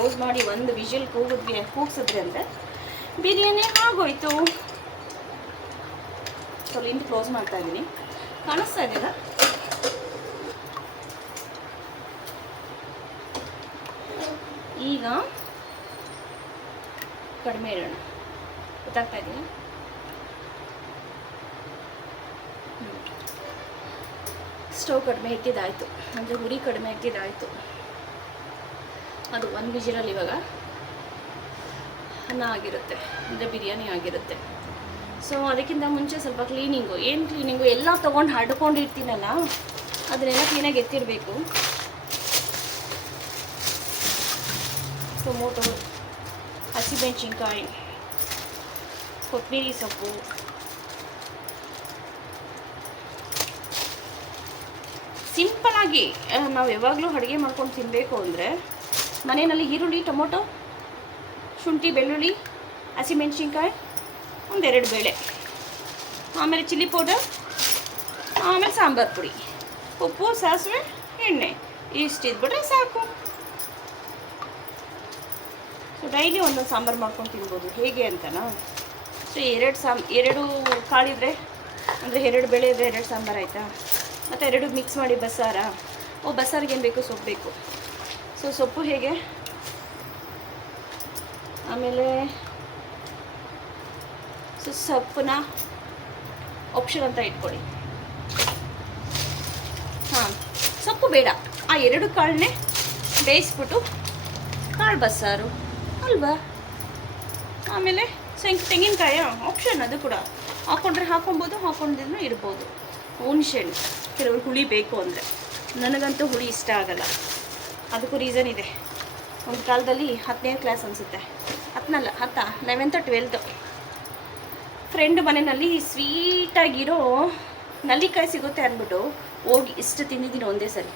ಕ್ಲೋಸ್ ಮಾಡಿ ಒಂದು ವಿಷಲ್ ಕೂಗ್ಸಿದ್ರೆ ಅಂದರೆ ಬಿರಿಯಾನಿ ಆಗೋಯ್ತು. ಸೊ ಲಿಂಟ್ ಕ್ಲೋಸ್ ಮಾಡ್ತಾ ಇದ್ದೀನಿ, ಕಾಣಿಸ್ತಾ ಇದೆಯಲ್ಲ. ಈಗ ಕಡಿಮೆ ಇಡೋಣ, ಗೊತ್ತಾಗ್ತಾ ಇದೆಯಾ? ಸ್ಟವ್ ಕಡಿಮೆ ಇಟ್ಟಿದ್ದಾಯಿತು, ಅಂದರೆ ಉರಿ ಕಡಿಮೆ ಇಟ್ಟಿದ್ದಾಯಿತು. ಅದು ಒಂದು ವಿಜಿಲಲ್ಲಿ ಇವಾಗ ಅನ್ನ ಆಗಿರುತ್ತೆ, ಅಂದರೆ ಬಿರಿಯಾನಿ ಆಗಿರುತ್ತೆ. ಸೊ ಅದಕ್ಕಿಂತ ಮುಂಚೆ ಸ್ವಲ್ಪ ಕ್ಲೀನಿಂಗು, ಏನು ಕ್ಲೀನಿಂಗು, ಎಲ್ಲ ತೊಗೊಂಡು ಹಡ್ಕೊಂಡು ಇರ್ತೀನಲ್ಲ ಅದನ್ನೆಲ್ಲ ಕ್ಲೀನಾಗಿ ಎತ್ತಿರಬೇಕು. ಟೊಮೊಟೊ, ಹಸಿಮೆಣಸಿನ್ಕಾಯಿ, ಕೊತ್ತಂಬರಿ ಸೊಪ್ಪು, ಸಿಂಪಲಾಗಿ ನಾವು ಯಾವಾಗಲೂ ಅಡುಗೆ ಮಾಡ್ಕೊಂಡು ತಿನ್ನಬೇಕು ಅಂದರೆ ಮನೆಯಲ್ಲಿ ಈರುಳ್ಳಿ, ಟೊಮೊಟೊ, ಶುಂಠಿ, ಬೆಳ್ಳುಳ್ಳಿ, ಹಸಿಮೆಣಸಿನ್ಕಾಯಿ, ಒಂದೆರಡು ಬೇಳೆ, ಆಮೇಲೆ ಚಿಲ್ಲಿ ಪೌಡರ್, ಆಮೇಲೆ ಸಾಂಬಾರು ಪುಡಿ, ಉಪ್ಪು, ಸಾಸಿವೆ, ಎಣ್ಣೆ, ಇಷ್ಟಿದ್ಬಿಟ್ರೆ ಸಾಕು. ಸೊ ಡೈಲಿ ಒಂದೊಂದು ಸಾಂಬಾರು ಮಾಡ್ಕೊಂಡು ತಿನ್ಬೋದು. ಹೇಗೆ ಅಂತನಾ? ಸೊ ಎರಡು ಕಾಳಿದ್ರೆ ಅಂದರೆ 2 ಬೇಳೆ ಇದ್ದರೆ 2 ಸಾಂಬಾರು ಆಯಿತಾ, ಮತ್ತು 2 ಮಿಕ್ಸ್ ಮಾಡಿ ಬಸ್ಸಾರ. ಬಸ್ಸಾರಿಗೆ ಏನು ಬೇಕು? ಸೊಪ್ಪು ಬೇಕು. ಸೊ ಸೊಪ್ಪು ಹೇಗೆ, ಆಮೇಲೆ ಸೊ ಸೊಪ್ಪನ್ನ ಆಪ್ಷನ್ ಅಂತ ಇಟ್ಕೊಳ್ಳಿ. ಹಾಂ, ಸೊಪ್ಪು ಬೇಡ, ಆ 2 ಕಾಳನ್ನೇ ಬೇಯಿಸ್ಬಿಟ್ಟು ಕಾಳು ಬಸ್ಸಾರು ಅಲ್ವಾ. ಆಮೇಲೆ ತೆಂಗಿನಕಾಯಿ ಆಪ್ಷನ್, ಅದು ಕೂಡ ಹಾಕ್ಕೊಂಡ್ರೆ ಹಾಕೊಬೋದು, ಹಾಕ್ಕೊಂಡಿದ್ರು ಇರ್ಬೋದು. ಹುಣಸೆಹಣ್ಣು, ಕೆಲವರು ಹುಳಿ ಬೇಕು ಅಂದರೆ, ನನಗಂತೂ ಹುಳಿ ಇಷ್ಟ ಆಗಲ್ಲ. ಅದಕ್ಕೂ ರೀಸನ್ ಇದೆ. ಒಂದು ಕಾಲದಲ್ಲಿ 10ನೇ ಕ್ಲಾಸ್ ಅನಿಸುತ್ತೆ, 11th 12th ಫ್ರೆಂಡ್ ಮನೆಯಲ್ಲಿ ಸ್ವೀಟಾಗಿರೋ ನಲ್ಲಿಕಾಯಿ ಸಿಗುತ್ತೆ ಅಂದ್ಬಿಟ್ಟು ಹೋಗಿ ಇಷ್ಟು ತಿಂದಿದ್ದೀನಿ ಒಂದೇ ಸರಿ.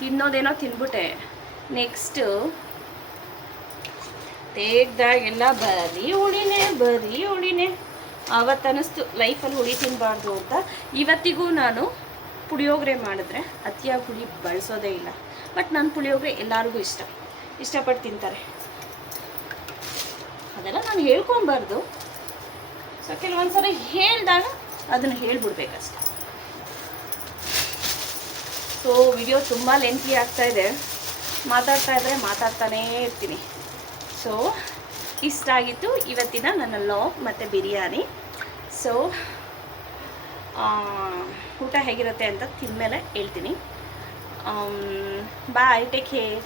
ತಿನ್ನೋದೇನೋ ತಿಂದ್ಬಿಟ್ಟೆ, ನೆಕ್ಸ್ಟು ತೆಗ್ದಾಗೆಲ್ಲ ಬರೀ ಹುಳಿನೇ. ಆವತ್ತು ಅನ್ನಿಸ್ತು ಲೈಫಲ್ಲಿ ಹುಳಿ ತಿನ್ನಬಾರ್ದು ಅಂತ. ಇವತ್ತಿಗೂ ನಾನು ಪುಳಿಯೋಗರೆ ಮಾಡಿದ್ರೆ ಅತಿಯಾಗಿ ಹುಳಿ ಬಳಸೋದೇ ಇಲ್ಲ. ಬಟ್ ನನ್ನ ಪುಳಿಯೋಗರೆ ಎಲ್ಲರಿಗೂ ಇಷ್ಟಪಟ್ಟು ತಿಂತಾರೆ. ಅದೆಲ್ಲ ನಾನು ಹೇಳ್ಕೊಬಾರ್ದು. ಸೊ ಕೆಲವೊಂದು ಸಲ ಹೇಳಿದಾಗ ಅದನ್ನು ಹೇಳ್ಬಿಡ್ಬೇಕಷ್ಟೆ. ಸೊ ವಿಡಿಯೋ ತುಂಬ ಲೆಂತಿ ಆಗ್ತಾಯಿದೆ, ಮಾತಾಡ್ತಾನೇ ಇರ್ತೀನಿ. ಸೊ ಇಷ್ಟ ಆಗಿತ್ತು ಇವತ್ತಿನ ನನ್ನ ಲಾಗ್ ಮತ್ತು ಬಿರಿಯಾನಿ. ಸೊ ಊಟ ಹೇಗಿರುತ್ತೆ ಅಂತ ತಿಂದಮೇಲೆ ಹೇಳ್ತೀನಿ. ಬಾಯ್, ಟೇಕ್ ಕೇರ್.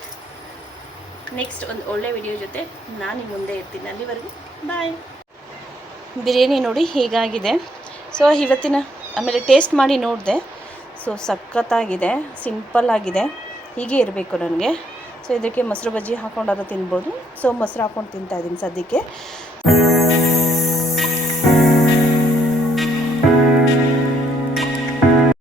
ನೆಕ್ಸ್ಟ್ ಒಂದು ಒಳ್ಳೆ ವಿಡಿಯೋ ಜೊತೆ ನಾನು ನಿಮ್ಮ ಮುಂದೆ ಇರ್ತೀನಿ. ಅಲ್ಲಿವರೆಗೂ ಬಾಯ್. ಬಿರಿಯಾನಿ ನೋಡಿ ಹೇಗಾಗಿದೆ. ಸೊ ಇವತ್ತಿನ ಆಮೇಲೆ ಟೇಸ್ಟ್ ಮಾಡಿ ನೋಡಿದೆ. ಸೊ ಸಖತ್ತಾಗಿದೆ, ಸಿಂಪಲ್ಲಾಗಿದೆ. ಹೀಗೆ ಇರಬೇಕು ನನಗೆ. ಸೊ ಇದಕ್ಕೆ ಮೊಸರು ಬಜ್ಜಿ ಹಾಕ್ಕೊಂಡಾದ್ರೂ ತಿನ್ಬೋದು. ಸೊ ಮೊಸರು ಹಾಕ್ಕೊಂಡು ತಿಂತಾಯಿದ್ದೀನಿ ಸದ್ಯಕ್ಕೆ.